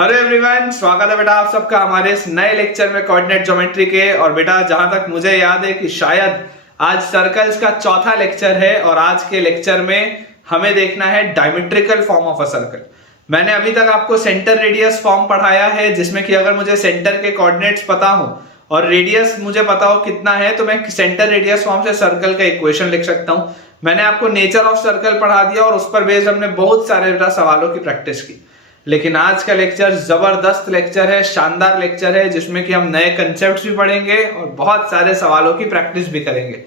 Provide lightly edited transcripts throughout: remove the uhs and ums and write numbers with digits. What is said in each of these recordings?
Hello everyone, स्वागत है बेटा आप सबका हमारे इस नए लेक्चर में कोऑर्डिनेट ज्योमेट्री के। और बेटा जहां तक मुझे याद है कि शायद आज सर्कल्स का चौथा लेक्चर है और आज के लेक्चर में हमें देखना है diametrical form of a circle. मैंने अभी तक आपको सेंटर रेडियस फॉर्म पढ़ाया है, जिसमें कि अगर मुझे सेंटर के कोऑर्डिनेट्स पता हो और रेडियस मुझे पता हो कितना है तो मैं सेंटर रेडियस फॉर्म से सर्कल का इक्वेशन लिख सकता हूं। मैंने आपको नेचर ऑफ सर्कल पढ़ा दिया और उस पर बेस्ड हमने बहुत सारे बेटा सवालों की प्रैक्टिस की। लेकिन आज का लेक्चर जबरदस्त लेक्चर है, शानदार लेक्चर है, जिसमें कि हम नए कंसेप्ट्स भी पढ़ेंगे और बहुत सारे सवालों की प्रैक्टिस भी करेंगे।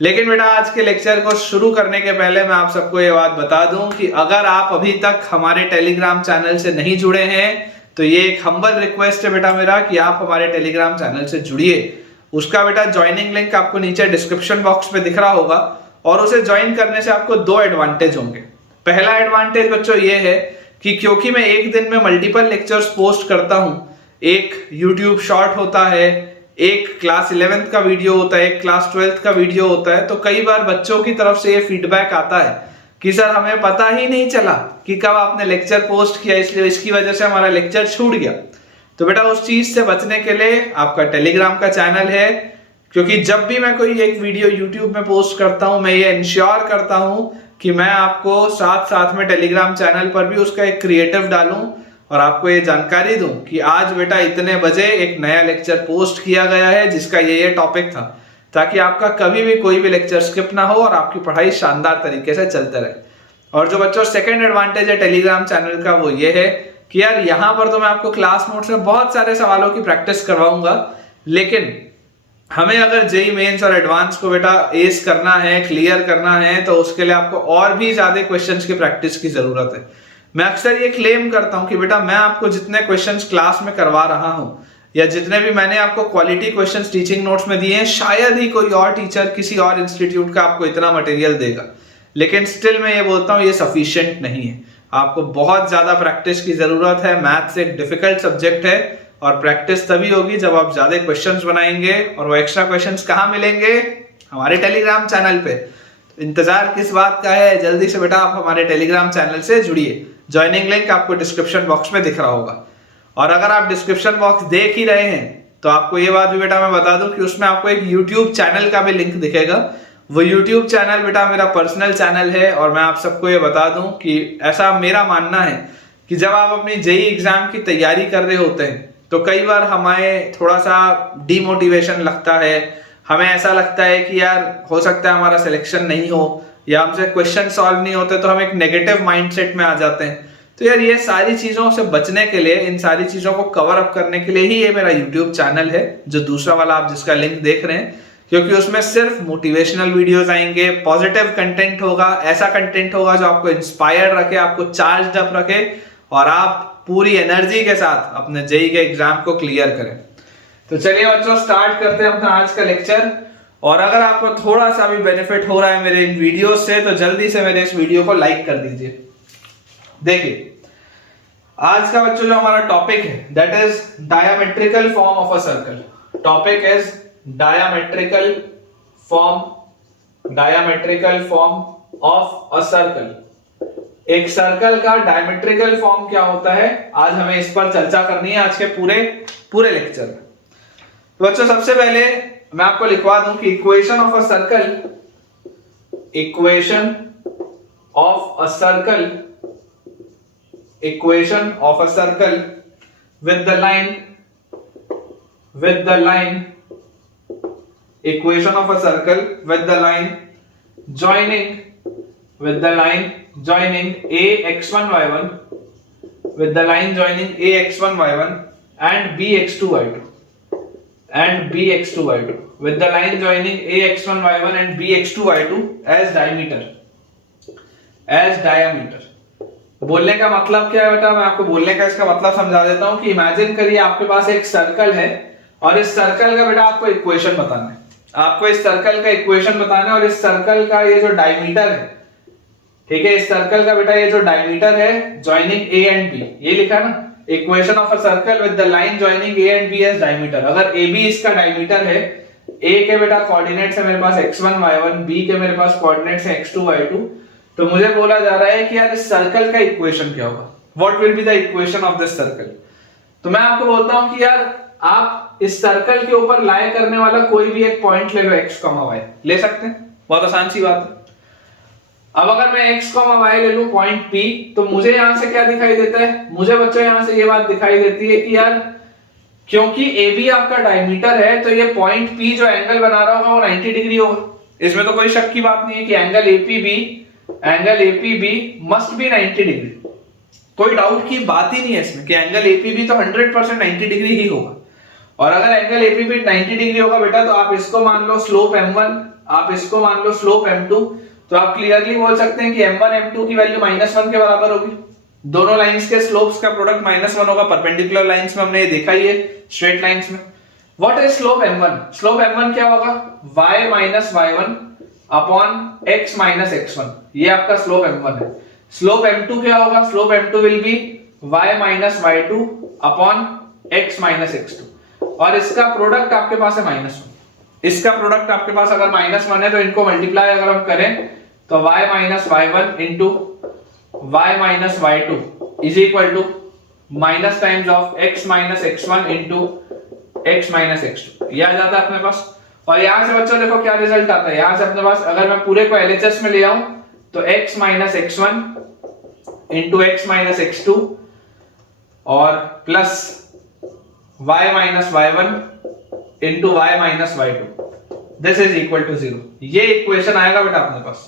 लेकिन बेटा आज के लेक्चर को शुरू करने के पहले मैं आप सबको ये बात बता दूं कि अगर आप अभी तक हमारे टेलीग्राम चैनल से नहीं जुड़े हैं तो ये एक हम्बल रिक्वेस्ट है बेटा मेरा कि आप हमारे टेलीग्राम चैनल से जुड़िए। उसका बेटा ज्वाइनिंग लिंक आपको नीचे डिस्क्रिप्शन बॉक्स में दिख रहा होगा और उसे ज्वाइन करने से आपको दो एडवांटेज होंगे। पहला एडवांटेज बच्चों ये है कि क्योंकि मैं एक दिन में मल्टीपल लेक्चर्स पोस्ट करता हूं, एक YouTube शॉर्ट होता है, एक क्लास 11th का वीडियो होता है, एक क्लास 12th का वीडियो होता है, तो कई बार बच्चों की तरफ से ये फीडबैक आता है कि सर हमें पता ही नहीं चला कि कब आपने लेक्चर पोस्ट किया, इसलिए इसकी वजह से हमारा लेक्चर छूट गया। तो बेटा उस चीज से बचने के लिए आपका टेलीग्राम का चैनल है, क्योंकि जब भी मैं कोई एक वीडियो YouTube में पोस्ट करता हूं मैं ये इंश्योर करता हूं कि मैं आपको साथ साथ में टेलीग्राम चैनल पर भी उसका एक क्रिएटिव डालूं और आपको ये जानकारी दूं कि आज बेटा इतने बजे एक नया लेक्चर पोस्ट किया गया है जिसका ये टॉपिक था, ताकि आपका कभी भी कोई भी लेक्चर स्किप ना हो और आपकी पढ़ाई शानदार तरीके से चलते रहे। और जो बच्चों सेकंड एडवांटेज है टेलीग्राम चैनल का वो ये है कि यार यहाँ पर तो मैं आपको क्लास नोट्स में बहुत सारे सवालों की प्रैक्टिस करवाऊंगा, लेकिन हमें अगर जेई मेंस और एडवांस को बेटा एस करना है, क्लियर करना है, तो उसके लिए आपको और भी ज्यादा क्वेश्चंस की प्रैक्टिस की जरूरत है। मैं अक्सर ये क्लेम करता हूं कि बेटा मैं आपको जितने क्वेश्चंस क्लास में करवा रहा हूं या जितने भी मैंने आपको क्वालिटी क्वेश्चंस टीचिंग नोट्स में दिए हैं, शायद ही कोई और टीचर किसी और इंस्टीट्यूट का आपको इतना मटेरियल देगा। लेकिन स्टिल मैं ये बोलता हूँ ये सफिशिएंट नहीं है, आपको बहुत ज्यादा प्रैक्टिस की जरूरत है। मैथ्स एक डिफिकल्ट सब्जेक्ट है और प्रैक्टिस तभी होगी जब आप ज्यादा क्वेश्चंस बनाएंगे। और वो एक्स्ट्रा क्वेश्चंस कहाँ मिलेंगे? हमारे टेलीग्राम चैनल पे। तो इंतजार किस बात का है, जल्दी से बेटा आप हमारे टेलीग्राम चैनल से जुड़िए। ज्वाइनिंग लिंक आपको डिस्क्रिप्शन बॉक्स में दिख रहा होगा। और अगर आप डिस्क्रिप्शन बॉक्स देख ही रहे हैं तो आपको ये बात भी बेटा मैं बता दूं कि उसमें आपको एक यूट्यूब चैनल का भी लिंक दिखेगा। वो यूट्यूब चैनल बेटा मेरा पर्सनल चैनल है और मैं आप सबको ये बता दूं कि ऐसा मेरा मानना है कि जब आप अपनी जेई एग्जाम की तैयारी कर रहे होते हैं तो कई बार हमें थोड़ा सा डिमोटिवेशन लगता है, हमें ऐसा लगता है कि यार हो सकता है हमारा सिलेक्शन नहीं हो या हमसे क्वेश्चन सॉल्व नहीं होते, तो हम एक नेगेटिव माइंडसेट में आ जाते हैं। तो यार ये सारी चीजों से बचने के लिए, इन सारी चीजों को कवर अप करने के लिए ही ये मेरा यूट्यूब चैनल है, जो दूसरा वाला आप जिसका लिंक देख रहे हैं, क्योंकि उसमें सिर्फ मोटिवेशनल वीडियोस आएंगे, पॉजिटिव कंटेंट होगा, ऐसा कंटेंट होगा जो आपको इंस्पायर्ड रखे, आपको चार्ज अप रखे और आप पूरी एनर्जी के साथ अपने जेई के एग्जाम को क्लियर करें। तो चलिए बच्चों स्टार्ट करते हैं अपना आज का लेक्चर। और अगर आपको थोड़ा सा भी बेनिफिट हो रहा है मेरे इन वीडियो से तो जल्दी से मेरे इस वीडियो को लाइक कर दीजिए। देखिए आज का बच्चों जो हमारा टॉपिक है that is diametrical form of a circle. Topic is diametrical form of a circle. एक सर्कल का डायमेट्रिकल फॉर्म क्या होता है, आज हमें इस पर चर्चा करनी है आज के पूरे लेक्चर में। तो बच्चों सबसे पहले मैं आपको लिखवा दूं कि equation of a circle with the line equation of a circle with the line joining ax1 y1 with the line joining ax1 y1 and bx2 y2 with the line joining ax1 y1 and bx2 y2 as diameter। बोलने का मतलब क्या है बेटा, मैं आपको बोलने का इसका मतलब समझा देता हूं कि इमेजिन करिए आपके पास एक सर्कल है और इस सर्कल का बेटा आपको इक्वेशन बताना है, आपको इस सर्कल का इक्वेशन बताना है और इस सर्कल का ये जो डायमीटर है, ठीक है, इस सर्कल का बेटा ये जो डायमीटर है जॉइनिंग ए एंड बी, ये लिखा ना, equation of a circle with the line joining A and B as diameter. अगर ए बी इसका डायमीटर है, ए के बेटा कोऑर्डिनेट्स है मेरे पास x1 y1, बी के मेरे पास कोऑर्डिनेट्स है x2 y2, तो मुझे बोला जा रहा है कि यार इस सर्कल का इक्वेशन क्या होगा, what will be the equation of this circle. तो मैं आपको बोलता हूं कि यार आप इस सर्कल के ऊपर लाई करने वाला कोई भी एक पॉइंट ले लो x, y ले सकते हैं, बहुत आसान सी बात है। अब अगर मैं x, y ले लूं पॉइंट P, तो मुझे यहां से क्या दिखाई देता है, मुझे बच्चों यहां से ये बात दिखाई देती है कि यार क्योंकि AB आपका डायमीटर है तो ये पॉइंट P जो एंगल बना रहा होगा वो 90 डिग्री होगा। इसमें तो कोई शक की बात नहीं है कि angle APB must be 90 degree. कोई डाउट की बात ही नहीं है इसमें कि एंगल APB तो 100% 90 डिग्री ही होगा। और अगर एंगल APB 90 डिग्री होगा बेटा तो आप इसको मान लो स्लोप m1, आप इसको मान लो स्लोप m2, तो आप क्लियरली बोल सकते हैं कि m1 m2 की वैल्यू -1 के बराबर होगी। दोनों लाइंस के स्लोप्स का प्रोडक्ट -1 होगा। परपेंडिकुलर लाइंस में हमने ये देखा ही है, स्ट्रेट लाइंस में। What is slope m1? Slope m1 क्या होगा, y minus y1 upon x minus x1, ये आपका स्लोप m1 है। स्लोप m2 क्या होगा, slope m2 will be y minus y2 upon x minus x2, और इसका प्रोडक्ट आपके पास है -1। इसका प्रोडक्ट आपके पास अगर -1 है तो इनको मल्टीप्लाई अगर हम करें तो y minus y1 into y minus y2 is equal to minus times of x minus x1 into x minus x2, ये आ जाता है अपने पास। और यहां से बच्चों देखो क्या रिजल्ट आता है, यहां से अपने पास अगर मैं पूरे को LHS में ले आऊं तो x minus x1 into x minus x2 और plus y minus y1 into y minus y2, this is equal to 0। ये इक्वेशन आएगा बेटा अपने पास,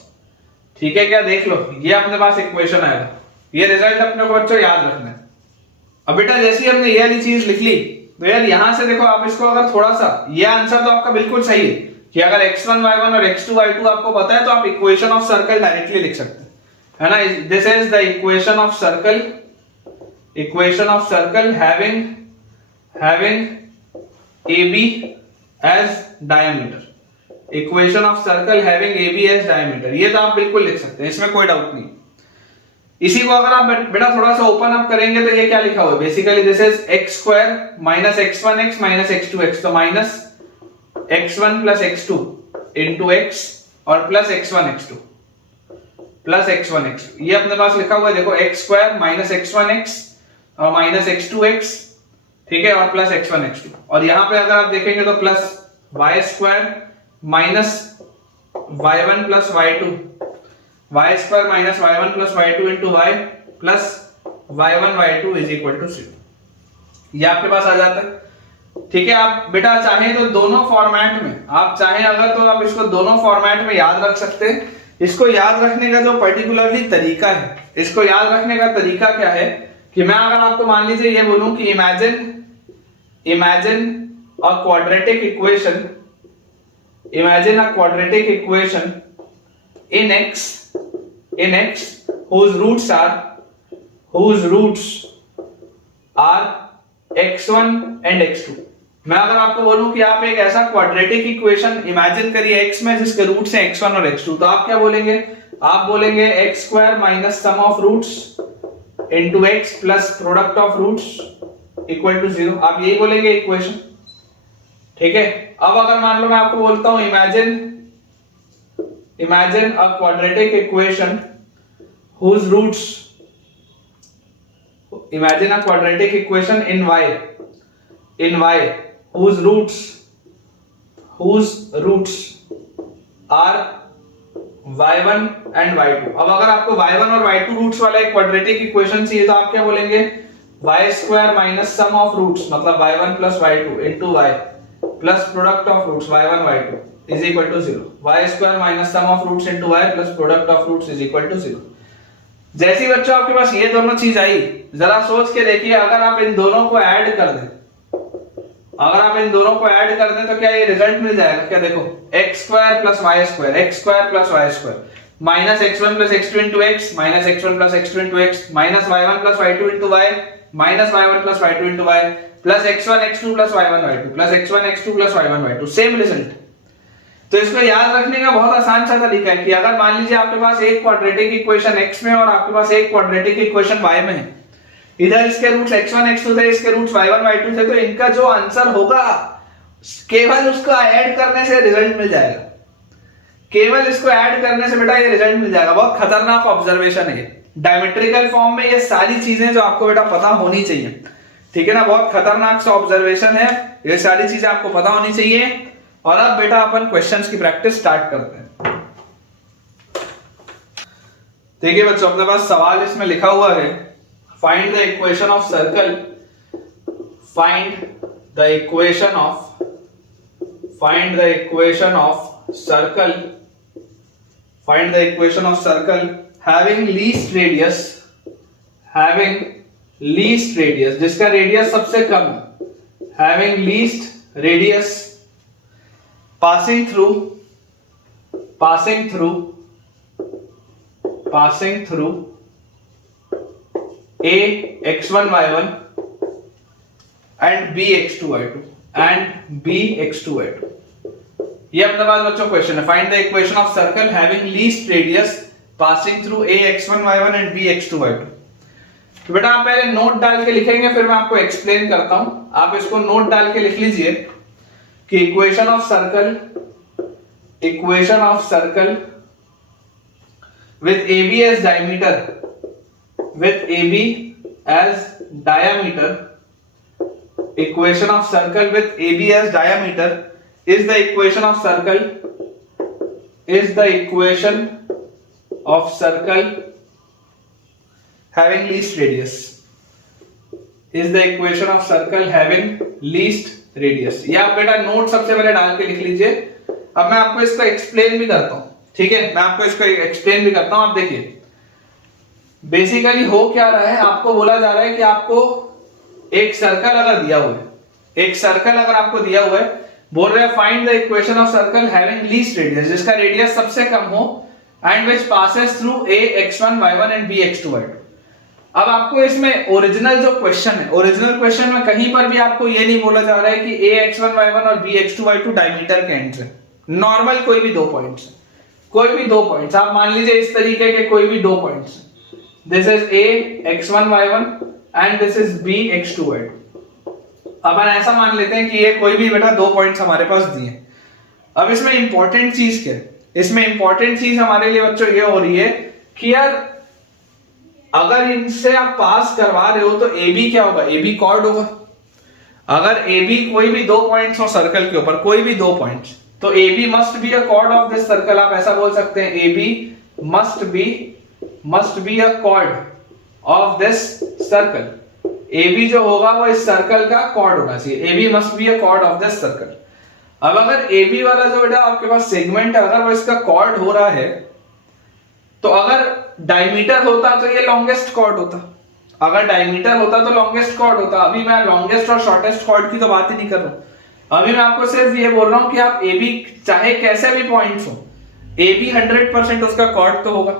ठीक है क्या, देख लो ये अपने पास इक्वेशन आएगा। ये रिजल्ट अपने को बच्चों याद रखना है। अब बेटा जैसे ही हमने ये वाली चीज लिख ली तो यार यहां से देखो आप इसको अगर थोड़ा सा, ये आंसर तो आपका बिल्कुल सही है कि अगर x1 y1 और x2 y2 आपको पता है तो आप इक्वेशन ऑफ सर्कल डायरेक्टली लिख सकते हैं, है ना। This is the equation of circle having AB as diameter, equation of circle having AB as diameter, ये तो आप बिल्कुल लिख सकते हैं, इसमें कोई डाउट नहीं। इसी को अगर आप बेटा थोड़ा सा ओपन अप करेंगे तो ये क्या लिखा हुआ है, basically this is x square minus x1x minus x2x, तो minus x1 plus x2 into x और plus x1 x2 plus x1 x2, ये अपने पास लिखा हुआ है देखो x स्क्वायर माइनस x1x और माइनस x2x, ठीक है, और प्लस x1 x2, और यहां पे अगर आप देखेंगे तो plus y square minus y1 plus y2, y square minus y1 plus y2 into y plus y1 y2 is equal to 0, ये आपके पास आ जाता है। ठीक है, आप बेटा चाहें तो दोनों फॉर्मेट में, आप चाहें अगर तो आप इसको दोनों फॉर्मेट में याद रख सकते हैं। इसको याद रखने का जो पर्टिकुलरली तरीका है, इसको याद रखने का तरीका क्या है कि मैं अगर आपको मान लीजिए ये बोलूं कि imagine a quadratic equation in x whose roots are x1 and x2। मैं अगर आपको बोलूं कि आप एक ऐसा क्वाड्रेटिक इक्वेशन इमेजिन करिए x में जिसके रूट्स हैं x1 और x2, तो आप क्या बोलेंगे, आप बोलेंगे x square minus sum of roots into x plus product of roots equal to 0, आप यही बोलेंगे इक्वेशन। ठीक है, अब अगर मान लो मैं आपको बोलता हूं imagine a quadratic equation whose roots, imagine a quadratic equation in y whose roots are y1 and y2। अब अगर आपको y1 और y2 रूट्स वाला एक क्वाड्रेटिक इक्वेशन चाहिए तो आप क्या बोलेंगे, y square minus sum of roots मतलब y1 plus y2 into y plus product of roots y1 y2 is equal to 0, y square minus sum of roots into y plus product of roots is equal to 0। जैसे ही बच्चों आपके पास ये दोनों चीज आई, जरा सोच के देखिए अगर आप इन दोनों को ऐड कर दें, तो क्या ये रिजल्ट मिल जाएगा क्या, देखो x square plus y square minus x1 plus x2 into x minus x1 plus x2 into x minus y1 plus y2 into y minus y1 plus y2 into y plus x1 x2 plus y1 y2 plus x1 x2 plus y1 y2, same result. तो इसको याद रखने का बहुत आसान सा तरीका है कि अगर मान लीजिए आपके पास एक क्वाड्रेटिक इक्वेशन x में और आपके पास एक क्वाड्रेटिक इक्वेशन y में है, इधर इसके रूट्स x1 x2 थे, इसके रूट्स y1 y2 थे, तो इनका जो आंसर होगा केवल उसको ऐड करने से रिजल्ट मिल जाएगा, केवल इसको ऐड करने से बेटा ये रिजल्ट मिल जाएगा। बहुत खतरनाक ऑब्जर्वेशन है, डायमेट्रिकल फॉर्म में ये सारी चीजें जो आपको बेटा पता होनी चाहिए, ठीक है ना, बहुत खतरनाक सा ऑब्जर्वेशन है, ये सारी चीजें आपको पता होनी चाहिए। और अब बेटा अपन क्वेश्चंस की प्रैक्टिस स्टार्ट करते हैं। देखिए बच्चों, अपने पास सवाल इसमें लिखा हुआ है, find the equation of circle, find the equation of circle, find the equation of circle having least radius, जिसका रेडियस सबसे कम है, having least radius passing through a x1 y1 and b x2 y2 ये अपने पास बच्चों question है। Find the equation of circle having least radius passing through a x1 y1 and b x2 y2। तो बेटा आप पहले नोट डाल के लिखेंगे, फिर मैं आपको एक्सप्लेन करता हूं। आप इसको नोट डाल के लिख लीजिए कि equation of circle with AB as diameter, equation of circle with AB as diameter is the equation of circle having least radius, ये आप बेटा नोट सबसे पहले डाल के लिख लीजिए। अब मैं आपको इसको एक्सप्लेन भी करता हूं, ठीक है, मैं आपको इसको एक्सप्लेन भी करता हूं। आप देखिए बेसिकली हो क्या रहा है, आपको बोला जा रहा है कि आपको एक सर्कल अगर दिया हुआ है, आपको दिया हुआ है, बोल रहे हैं find the equation of circle having least radius, जिसका रेडियस सबसे कम हो, and which passes through a x1 y1 and b x2 y2। अब आपको इसमें ओरिजिनल जो क्वेश्चन है, ओरिजिनल क्वेश्चन में कहीं पर भी आपको ये नहीं बोला जा रहा है कि a x1 y1 और b x2 y2 डायमीटर के एंड्स है, नॉर्मल कोई भी दो पॉइंट्स, आप मान लीजिए इस तरीके के कोई भी दो points, this is a x1 y1 and this is b x2 y2। अपन ऐसा मान लेते हैं कि ये कोई भी बेटा दो पॉइंट्स हमारे पास दिए। अब इसमें इंपॉर्टेंट चीज क्या है, इसमें इंपॉर्टेंट चीज हमारे लिए बच्चों ये हो रही है कि यार अगर इनसे आप पास करवा रहे हो तो AB क्या होगा, AB कॉर्ड होगा। अगर AB कोई भी दो पॉइंट्स हो सर्कल के ऊपर, कोई भी दो पॉइंट्स, तो AB must be a cord of this circle. आप ऐसा बोल सकते हैं AB must be a cord of this circle. AB जो होगा वो इस सर्कल का कॉर्ड होना चाहिए, AB must be a cord of this circle. अब अगर AB वाला जो बेटा आपके पास सेगमेंट है, अगर वो इसका कॉर्ड हो रहा है, तो अगर डायमीटर होता तो ये लॉन्गेस्ट कॉर्ड होता, अगर डायमीटर होता तो लॉन्गेस्ट कॉर्ड होता। अभी मैं लॉन्गेस्ट और शॉर्टेस्ट कॉर्ड की तो बात ही नहीं कर रहा हूं, अभी मैं आपको सिर्फ ये बोल रहा हूं कि आप AB चाहे कैसे भी पॉइंट्स हो, AB 100% उसका कॉर्ड तो होगा।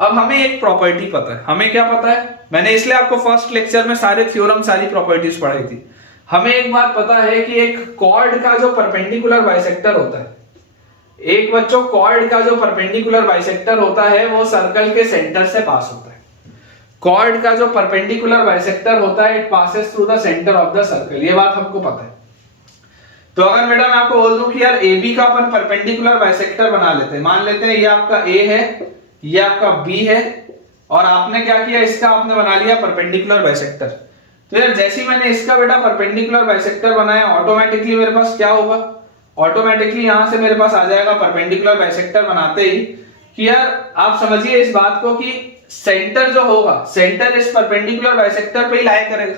अब हमें एक प्रॉपर्टी पता है, हमें क्या पता है, मैंने इसलिए आपको फर्स्ट लेक्चर में सारे थ्योरम, सारी प्रॉपर्टीज पढ़ाई थी। हमें एक बात पता है कि एक कॉर्ड का जो परपेंडिकुलर बाइसेक्टर होता है, एक बच्चों कॉर्ड का जो परपेंडिकुलर बाइसेक्टर होता है वो सर्कल के सेंटर से पास होता है। कॉर्ड का जो परपेंडिकुलर बाइसेक्टर होता है, it passes through the centre of the circle, ये बात हमको पता है। तो अगर बेटा मैं आपको बोल दूं कि यार AB का अपन परपेंडिकुलर बाइसेक्टर बना लेते हैं, मान लेते हैं ये आपका A है, ये आपका B है, और आपने क्या किया, इसका आपने बना लिया परपेंडिकुलर बाइसेक्टर। तो यार जैसे ही मैंने इसका बेटा परपेंडिकुलर बाइसेक्टर बनाया, ऑटोमेटिकली मेरे पास क्या होगा, ऑटोमेटिकली यहां से मेरे पास आ जाएगा परपेंडिकुलर बाइसेक्टर बनाते ही कि यार आप समझिए इस बात को कि सेंटर जो होगा, सेंटर इस परपेंडिकुलर बाइसेक्टर पे ही लाई करेगा।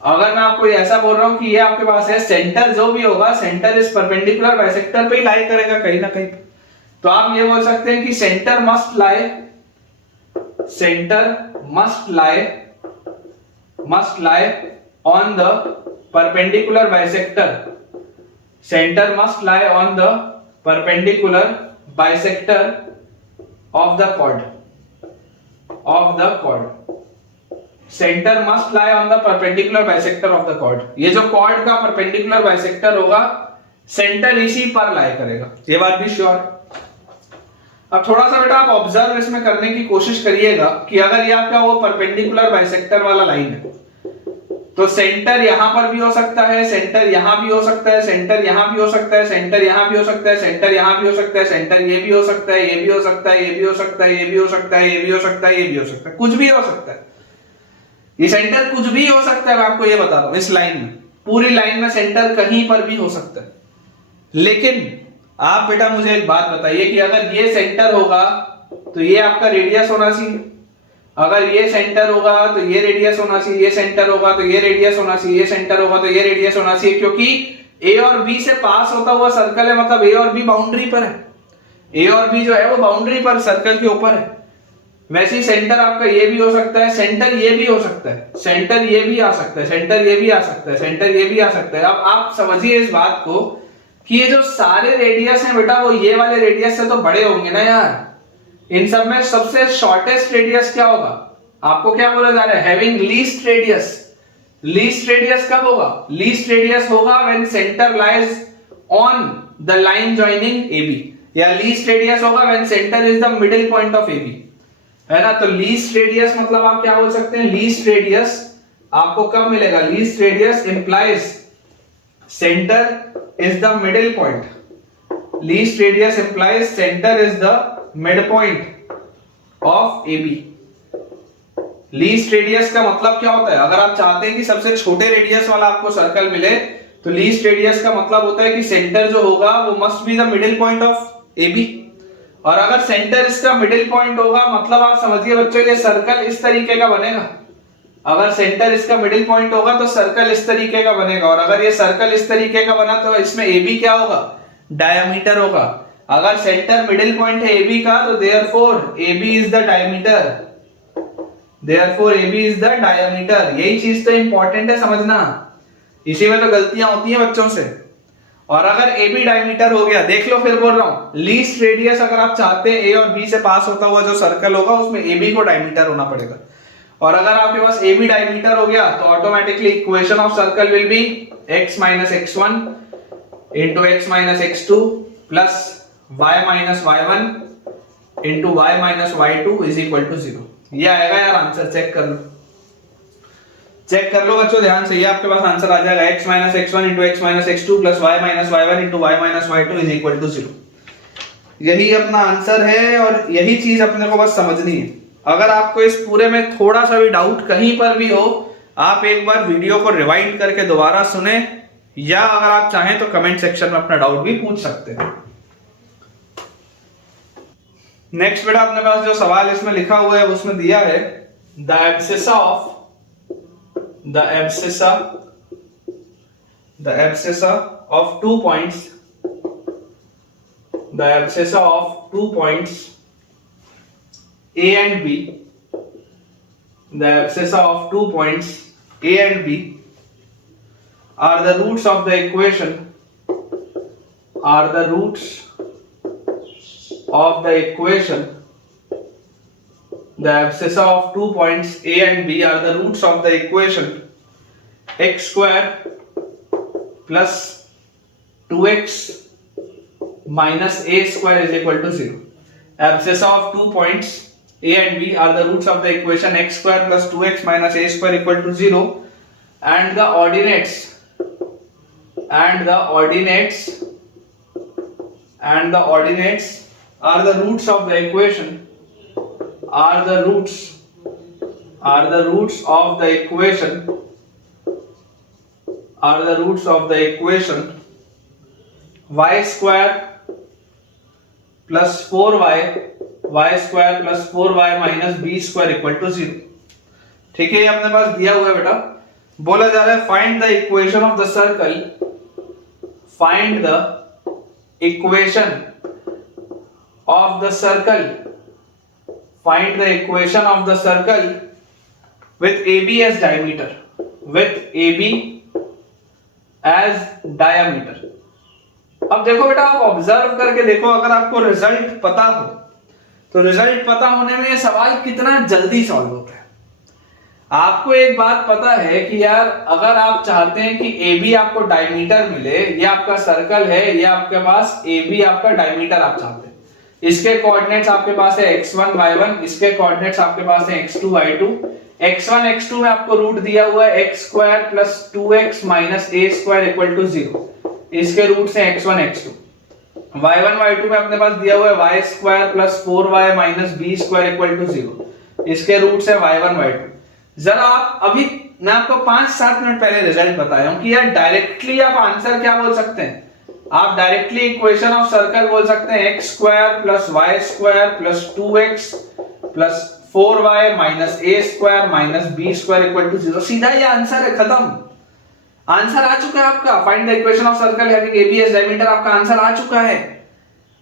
अगर मैं आपको ऐसा बोल रहा हूं कि ये आपके पास है, सेंटर जो भी होगा, सेंटर इस परपेंडिकुलर बाइसेक्टर पे ही लाई करेगा कहीं ना कहीं। तो आप ये बोल सकते हैं कि centre must lie on the perpendicular bisector, center must lie on the perpendicular bisector of the chord, center must lie on the perpendicular bisector of the chord। ये जो chord का perpendicular bisector होगा, सेंटर इसी पर लाई करेगा, ये बात भी श्योर है। अब थोड़ा सा बेटा आप ऑब्जर्व इसमें करने की कोशिश करिएगा कि अगर ये आपका वो परपेंडिकुलर बाइसेक्टर वाला लाइन है, तो सेंटर यहां पर भी हो सकता है, सेंटर यहां भी हो सकता है, सेंटर यहां भी हो सकता है, सेंटर यहां भी हो सकता है, सेंटर यहां भी हो सकता है, सेंटर ये भी हो सकता है, ये भी हो सकता है, ये भी हो सकता है, ये भी हो सकता है, ये भी हो सकता है, ये भी हो सकता है, ये भी हो सकता है, कुछ भी हो सकता है। ये सेंटर कुछ भी हो सकता है, मैं आपको ये बता रहा हूं। इस लाइन में, पूरी लाइन में सेंटर कहीं पर भी हो सकता है। लेकिन आप बेटा मुझे एक बात बताइए कि अगर ये सेंटर होगा तो ये आपका रेडियस होना चाहिए, अगर ये सेंटर होगा तो ये रेडियस होना चाहिए, ये सेंटर होगा तो ये रेडियस होना चाहिए, ये सेंटर होगा तो ये रेडियस होना चाहिए, क्योंकि ए और बी से पास होता हुआ सर्कल है, मतलब ए और बी बाउंड्री पर है। ए और बी जो है वो बाउंड्री पर सर्कल के ऊपर है। वैसे ही सेंटर आपका ये भी हो सकता है, सेंटर ये भी हो सकता है, सेंटर ये भी आ सकता है, सेंटर ये भी आ सकता है, सेंटर ये भी आ सकता है। अब आप समझिए इस बात को कि ये जो सारे रेडियस हैं बेटा वो ये वाले रेडियस से तो बड़े होंगे ना यार। इन सब में सबसे शॉर्टेस्ट रेडियस क्या होगा? आपको क्या बोला जा रहा है? Having least radius. Least radius कब होगा? लीस्ट रेडियस होगा when centre lies on the line joining AB, या लीस्ट रेडियस होगा when centre is the middle point of AB, है ना। तो लीस्ट रेडियस मतलब आप क्या बोल सकते हैं? लीस्ट रेडियस आपको कब मिलेगा? Least radius implies centre is the middle point. Least radius implies centre is the mid point of AB। Least radius का मतलब क्या होता है? अगर आप चाहते हैं कि सबसे छोटे रेडियस वाला आपको सर्कल मिले तो लीस्ट रेडियस का मतलब होता है कि सेंटर जो होगा वो must be the middle point of AB। और अगर सेंटर इसका मिडिल पॉइंट होगा मतलब आप समझिए बच्चों ये सर्कल इस तरीके का बनेगा। अगर सेंटर इसका मिडिल पॉइंट होगा तो सर्कल इस तरीके का बनेगा, और अगर ये सर्कल इस तरीके का बना तो इसमें AB क्या होगा? डायमीटर होगा। अगर सेंटर मिडिल पॉइंट है AB का तो therefore AB is the diameter, therefore AB is the diameter. यही चीज तो इंपॉर्टेंट है समझना, इसी में तो गलतियां होती हैं बच्चों से। और अगर AB डायमीटर हो गया, देख लो फिर बोल रहा हूं, लीस्ट रेडियस अगर आप चाहते हैं A और B से पास होता हुआ जो सर्कल होगा उसमें AB को डायमीटर होना पड़ेगा। और अगर आपके पास AB डायमीटर हो गया तो automatically equation of circle will be x minus x1 into x minus x2 plus y minus y1 into y minus y2 is equal to 0। ये आएगा यार आंसर, चेक कर लो, चेक कर लो बच्चों ध्यान से, ये आपके पास आंसर आ जाएगा x minus x1 into x minus x2 plus y minus y1 into y minus y2 is equal to 0। यही अपना आंसर है और यही चीज अपने को बस समझनी है। अगर आपको इस पूरे में थोड़ा सा भी डाउट कहीं पर भी हो, आप एक बार वीडियो को रिवाइंड करके दोबारा सुने, या अगर आप चाहें तो कमेंट सेक्शन में अपना डाउट भी पूछ सकते हैं। नेक्स्ट बेटा अपने पास जो सवाल इसमें लिखा हुआ है उसमें दिया है the abscissa of 2 points, the abscissa of 2 points A and B, the abscissa of 2 points A and B are the roots of the equation, are the roots of the equation, the abscissa of 2 points A and B are the roots of the equation x square plus 2x minus a square is equal to 0। Abscissa of 2 points A and B are the roots of the equation x square plus 2x minus a square equal to 0, and the ordinates are the roots of the equation, are the roots of the equation y square plus 4y plus 4y minus b square equal to 0। ठीक है, ये अपने पास दिया हुआ है बेटा, बोला जा रहा है find the equation of the circle, find the equation of the circle, find the equation of the circle with AB as diameter, with AB as diameter। अब देखो बेटा, आप ऑब्जर्व करके देखो, अगर आपको रिजल्ट पता हो तो रिजल्ट पता होने में ये सवाल कितना जल्दी सॉल्व होता है। आपको एक बात पता है कि यार अगर आप चाहते हैं कि AB आपको डायमीटर मिले, ये आपका सर्कल है, ये आपके पास AB आपका डायमीटर आप चाहते हैं, इसके कोऑर्डिनेट्स आपके पास है x1 y1, इसके कोऑर्डिनेट्स आपके पास है x2 y2। x1 x2 में आपको रूट दिया हुआ है x square plus 2x minus a square equal to 0, इसके रूट्स हैं x1 x2। y1 y2 में अपने पास दिया हुआ है y square plus 4y minus b square equal to 0, इसके रूट्स है y1 y2। जरा आप अभी, मैं आपको 5-7 मिनट पहले रिजल्ट बताया हूं कि यार डायरेक्टली आप आंसर क्या बोल सकते हैं, आप डायरेक्टली इक्वेशन ऑफ सर्कल बोल सकते हैं x square plus Y square plus 2x plus 4y minus a square minus b square equal to 0। सीधा ये आंसर है, खत्म। आंसर आ चुका है आपका। Find the equation of circle having AB as diameter, आपका आंसर आ चुका है।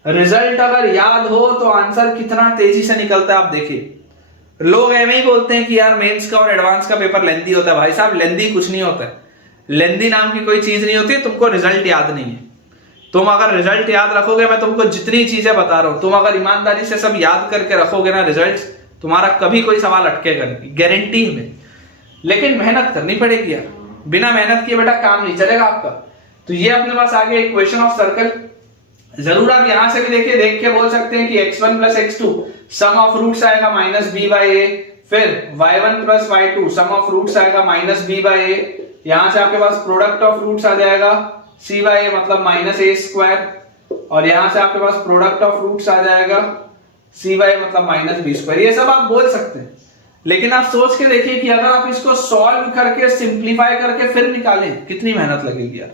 रिजल्ट अगर याद हो तो आंसर कितना तेजी से निकलता है आप देखिए। लोग ऐਵੇਂ ही बोलते हैं कि यार मेंस का और एडवांस का पेपर लेंदी होता है। भाई साहब लेंदी कुछ नहीं होता है, लेंदी नाम की कोई चीज नहीं होती है। तुमको रिजल्ट याद नहीं है। तुम अगर रिजल्ट याद रखोगे, मैं तुमको जितनी चीजें बता रहा हूं, तुम अगर ईमानदारी से सब याद करके रखोगे ना रिजल्ट, तुम्हारा कभी कोई सवाल अटकेगा नहीं, गारंटी है। लेकिन मेहनत करनी पड़ेगी यार, बिना मेहनत किए बेटा काम नहीं चलेगा आपका। तो ये अपने पास आ गया इक्वेशन ऑफ सर्कल। जरूर आप यहां से भी देखिए, देख के बोल सकते हैं कि x1 plus x2 sum of roots आएगा माइनस b बाई ए, फिर y1 plus y2 sum of roots आएगा माइनस b बाई ए, यहां से आपके पास प्रोडक्ट ऑफ रूट्स आ जाएगा c बाई ए मतलब माइनस a स्क्वायर, और यहां से आपके पास प्रोडक्ट ऑफ रूट्स आ जाएगा c बाई ए मतलब माइनस b स्क्वायर। ये सब आप बोल सकते हैं, लेकिन आप सोच के देखिए कि अगर आप इसको सॉल्व करके सिंप्लीफाई करके फिर निकालें, कितनी मेहनत लगेगी यार।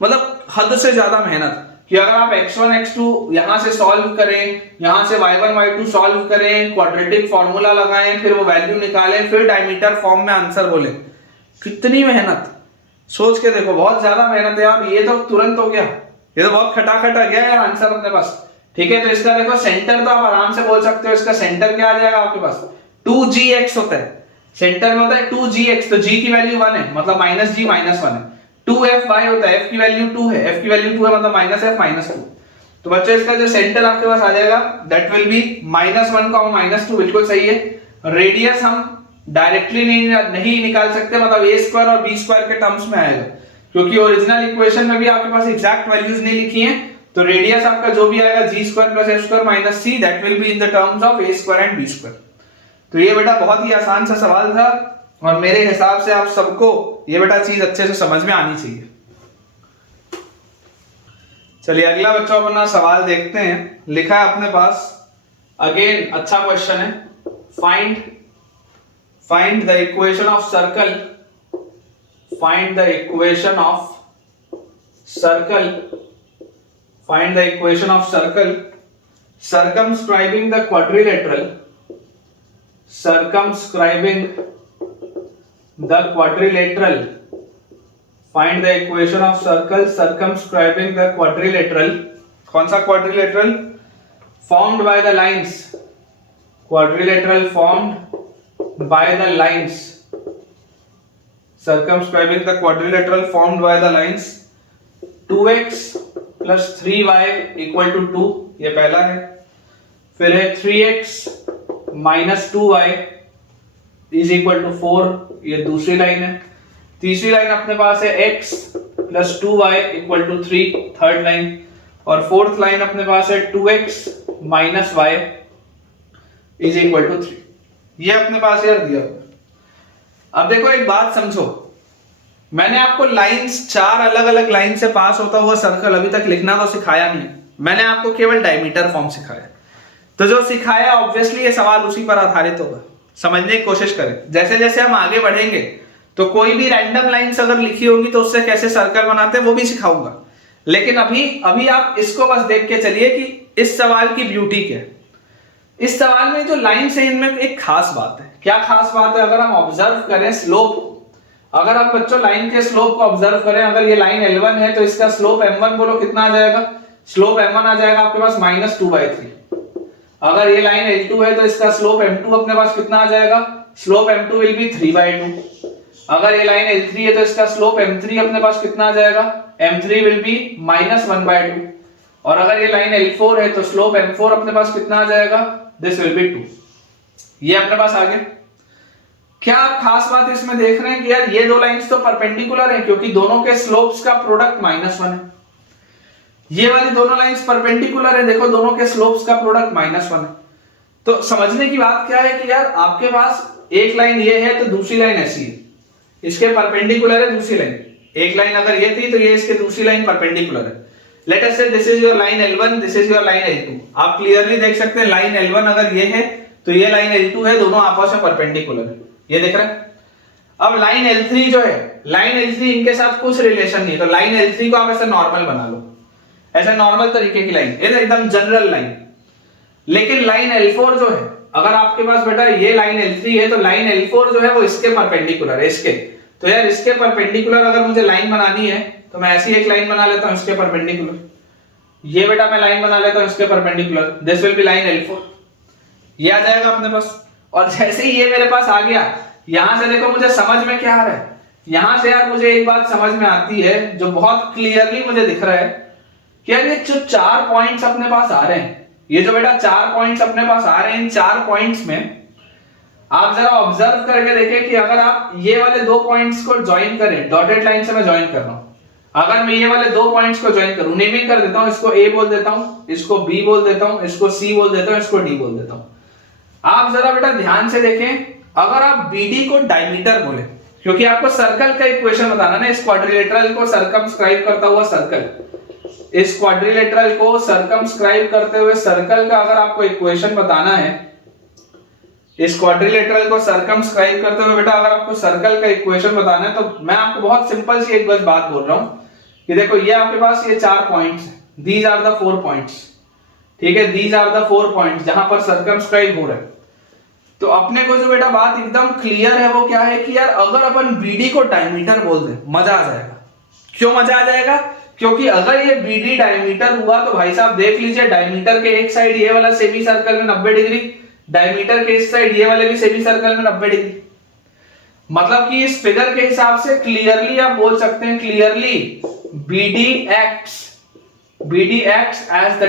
मतलब हद से ज्यादा मेहनत। कि अगर आप x1 x2 यहां से सॉल्व करें, यहां से y1 y2 सॉल्व करें, क्वाड्रेटिक फार्मूला लगाएं, फिर वो वैल्यू निकालें, फिर डायमीटर फॉर्म में आंसर बोलें, कितनी मेहनत। सोच के देखो, बहुत ज्यादा मेहनत है यार। ये तो तुरंत हो गया, ये तो बहुत खटाखट आ गया यार आंसर अपने पास। ठीक है, तो इसका देखो सेंटर तो आप आराम से बोल सकते हो, इसका सेंटर क्या आ जाएगा आपके पास 2gx होता है, सेंटर में होता है 2gx, तो g की वैल्यू 1 है मतलब माइनस g माइनस 1 है। 2fy होता है, f की वैल्यू 2 है, f की वैल्यू 2 है मतलब माइनस f माइनस 2। तो बच्चों इसका जो सेंटर आपके पास आ जाएगा दैट विल बी -1 का -2, बिल्कुल सही है। रेडियस हम डायरेक्टली नहीं निकाल सकते, मतलब a स्क्वायर और b स्क्वायर के टर्म्स में आएगा, क्योंकि ओरिजिनल इक्वेशन में भी आपके पास एग्जैक्ट वैल्यूज नहीं लिखी हैं। तो रेडियस आपका जो भी आएगा g square plus f square minus c, that will be in the terms of a square and b square. तो ये बेटा बहुत ही आसान सा सवाल था, और मेरे हिसाब से आप सबको ये बेटा चीज अच्छे से समझ में आनी चाहिए। चलिए अगला बच्चों अपना सवाल देखते हैं। लिखा है अपने पास, अगेन अच्छा क्वेश्चन है, find the equation of circle, find the equation of circle, find the equation of circle circumscribing the quadrilateral, circumscribing the quadrilateral, find the equation of circle circumscribing the quadrilateral। कौन सा quadrilateral? formed by the lines, quadrilateral formed by the lines, circumscribing the quadrilateral formed by the lines 2x plus 3y equal to 2, ये पहला है। फिर है 3x minus 2y is equal to 4, ये दूसरी line है। तीसरी लाइन अपने पास है x plus 2y equal to 3, third line. और फोर्थ लाइन अपने पास है 2x minus y is equal to 3, ये अपने पास यार दिया। अब देखो एक बात समझो, मैंने आपको लाइंस 4 अलग अलग लाइन से पास होता हुआ सर्कल अभी तक लिखना तो सिखाया नहीं, मैंने आपको केवल डायमीटर फॉर्म सिखाया। तो जो सिखाया ऑब्वियसली ये सवाल उसी पर आधारित होगा, समझने की कोशिश करें। जैसे जैसे हम आगे बढ़ेंगे तो कोई भी रैंडम लाइंस अगर लिखी होगी तो उससे कैसे सर्कल बनाते हैं वो भी सिखाऊंगा। लेकिन अभी आप इसको बस देख के चलिए कि इस सवाल की ब्यूटी क्या है। इस सवाल में जो लाइंस है इनमें एक खास बात है। क्या खास बात है? अगर हम ऑब्जर्व करें स्लोप, अगर आप बच्चों लाइन के स्लोप को ऑब्जर्व करें, अगर ये लाइन L1 है तो इसका स्लोप M1 बोलो कितना आ जाएगा? स्लोप M1 आ जाएगा आपके पास -2/3। अगर ये लाइन L2 है तो इसका स्लोप M2 अपने पास कितना आ जाएगा? Slope M2 will be 3/2। अगर ये लाइन L3 है तो इसका स्लोप M3 अपने पास कितना आ जाएगा? M3 will be -1/2। और अगर ये लाइन L4 है तो स्लोप M4 अपने पास कितना आ जाएगा? This will be 2। ये अपने पास आ गया। क्या आप खास बात इसमें देख रहे हैं कि यार ये दो लाइंस तो परपेंडिकुलर हैं क्योंकि दोनों के स्लोप्स का प्रोडक्ट -1 है। ये वाली दोनों लाइंस परपेंडिकुलर है, देखो दोनों के स्लोप्स का प्रोडक्ट -1 है। तो समझने की बात क्या है कि यार आपके पास एक लाइन ये है तो दूसरी लाइन ऐसी है, इसके परपेंडिकुलर है दूसरी लाइन। एक लाइन अगर ये थी तो ये इसके दूसरी लाइन परपेंडिकुलर है। लेट अस से this is your line L1, this is your line L2। आप क्लियरली देख सकते हैं लाइन L1 अगर ये है तो ये लाइन L2 है, दोनों आपस में परपेंडिकुलर है। ये देख रहे हैं? अब लाइन L3 जो है, लाइन L3 इनके साथ कुछ रिलेशन नहीं है, तो लाइन L3 को आप ऐसे नॉर्मल बना लो, ऐसे नॉर्मल तरीके की लाइन, ये एकदम जनरल लाइन। लेकिन लाइन L4 जो है, अगर आपके पास बेटा ये लाइन L3 है, तो लाइन L4 जो है वो इसके परपेंडिकुलर है, इसके। तो यार इसके परपेंडिकुलर अगर मुझे लाइन बनानी है तो मैं ऐसी एक लाइन बना लेता हूं इसके परपेंडिकुलर। ये बेटा मैं लाइन बना लेता हूं इसके perpendicular, this will be line L4। ये आ जाएगा अपने पास। और जैसे ही ये मेरे पास आ गया, यहां से देखो मुझे समझ में क्या आ रहा है, यहां से यार मुझे एक बात समझ में आती है जो बहुत क्लियरली मुझे दिख रहा है कि यार ये जो 4 पॉइंट्स अपने पास आ रहे हैं, ये जो बेटा 4 पॉइंट्स अपने पास आ रहे हैं, इन 4 पॉइंट्स में आप जरा ऑब्जर्व करके देखें कि अगर आप ये वाले 2 पॉइंट्स को ज्वाइन करें, डॉटेड लाइन से मैं ज्वाइन कर रहा हूं, अगर मैं ये वाले 2 पॉइंट्स को ज्वाइन करूं, नेमिंग कर देता हूं, इसको A बोल देता हूं, इसको B बोल देता हूं, इसको C बोल देता हूं, इसको D बोल देता हूं। आप जरा बेटा ध्यान से देखें, अगर आप BD को डायमीटर बोले, क्योंकि आपको सर्कल का इक्वेशन बताना ना, इस क्वाड्रिलेटरल को सर्कमस्क्राइब करता हुआ सर्कल, इस क्वाड्रिलेटरल को सर्कमस्क्राइब करते हुए सर्कल का अगर आपको इक्वेशन बताना है, इस क्वाड्रिलेटरल को सर्कमस्क्राइब करते हुए बेटा अगर आपको सर्कल का इक्वेशन बताना है, तो मैं आपको बहुत सिंपल सी एक बस बात बोल रहा हूं कि देखो ये आपके पास ये 4 पॉइंट्स हैं, दीज आर द 4 पॉइंट्स, ठीक है, दीज आर द 4 पॉइंट्स जहां पर सर्कमस्क्राइब हो रहा है। तो अपने को जो बेटा बात एकदम क्लियर है वो क्या है कि यार अगर अपन BD को डायमीटर बोल दें, मजा आ जाएगा। क्यों मजा आ जाएगा? क्योंकि अगर ये BD डायमीटर हुआ तो भाई साहब देख लीजिए, डायमीटर के एक साइड ये वाला सेमी सर्कल में 90 डिग्री, डायमीटर के इस साइड ये वाले भी सेमी सर्कल में 90 डिग्री। मतलब कि इस फिगर के हिसाब से क्लियरली आप बोल सकते हैं, clearly BD acts as the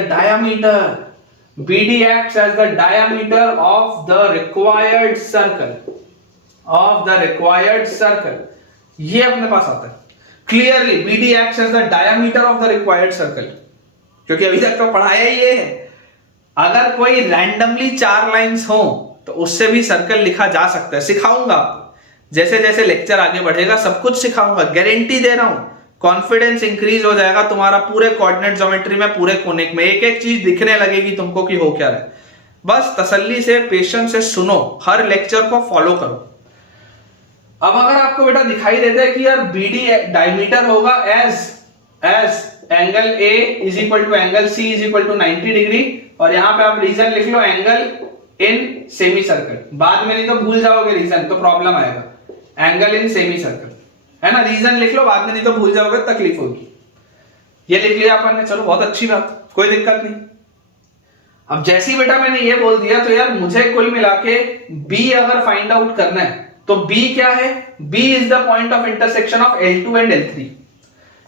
diameter of the required circle, ये अपने पास आता है clearly, BD acts as the diameter of the required circle। क्योंकि अभी तक तो पढ़ाया ही ये है, अगर कोई रैंडमली 4 लाइंस हो तो उससे भी सर्कल लिखा जा सकता है। सिखाऊंगा आपको, जैसे जैसे लेक्चर आगे बढ़ेगा सब कुछ सिखाऊंगा, गारंटी दे रहा हूं। कॉन्फिडेंस इंक्रीज हो जाएगा तुम्हारा पूरे कोऑर्डिनेट ज्योमेट्री में, पूरे कोनिक में, एक एक चीज दिखने लगेगी तुमको कि हो क्या रहा है। बस तसल्ली से, पेशेंस से सुनो, हर लेक्चर को फॉलो करो। अब अगर आपको बेटा दिखाई देता है कि यार BD डायमीटर होगा as angle A is equal to angle C is equal to 90 degree, और यहां पे आप रीजन लिख लो एंगल इन सेमी सर्कल, बाद में नहीं तो भूल जाओगे रीजन, तो प्रॉब्लम आएगा। एंगल इन सेमी सर्कल है ना, रीजन लिख लो, बाद में नहीं तो भूल जाओगे, तकलीफ होगी। ये लिख लिया अपन ने, चलो बहुत अच्छी बात, कोई दिक्कत नहीं। अब जैसे ही बेटा मैंने ये बोल दिया तो यार मुझे कुल मिला के B अगर फाइंड आउट करना है तो B क्या है? B is the point of intersection of L2 and L3।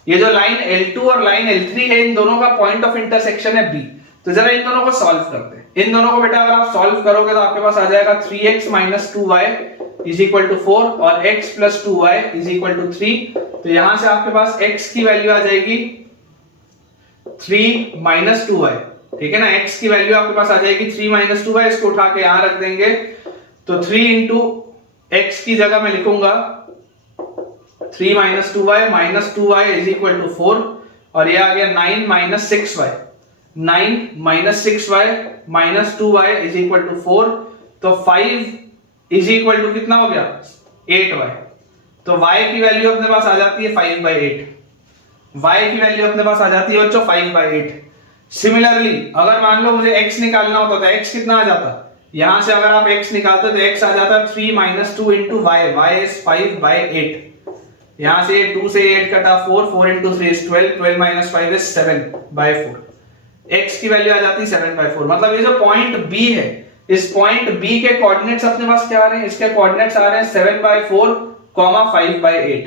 ये जो लाइन L2 और लाइन L3 है, इन दोनों का पॉइंट ऑफ इंटरसेक्शन है B। तो जरा इन दोनों को सॉल्व करते हैं। इन दोनों को बेटा अगर आप सॉल्व करोगे तो आपके पास आ जाएगा 3x - 2y is equal to 4 और x + 2y is equal to 3। तो यहां से आपके पास x की वैल्यू आ जाएगी 3 - 2y, ठीक है ना। x की वैल्यू आपके पास आ जाएगी 3 - 2y, इसको उठा के यहां रख देंगे, तो 3 × x की जगह मैं लिखूंगा 3 - 2y - 2y is equal to 4, और ये आ गया 9 - 6y, 9 - 6y - 2y is equal to 4। तो 5 इज इक्वल टू कितना हो गया? 8y। तो y की वैल्यू अपने पास आ जाती है 5/8, y की वैल्यू अपने पास आ जाती है बच्चों 5/8। सिमिलरली अगर मान लो मुझे x निकालना होता तो x कितना आ जाता? यहां से अगर आप x निकालते तो x आ जाता 3 - 2 × y इज 5/8। यहां से 2 से 8 कटा 4 × 3 इज 12, 12 - 5 इज 7/4। x की वैल्यू आ जाती है 7/4। मतलब ये जो पॉइंट B है, इस पॉइंट B के कोऑर्डिनेट्स अपने पास क्या आ रहे हैं? इसके कोऑर्डिनेट्स आ रहे हैं 7/4, 5/8।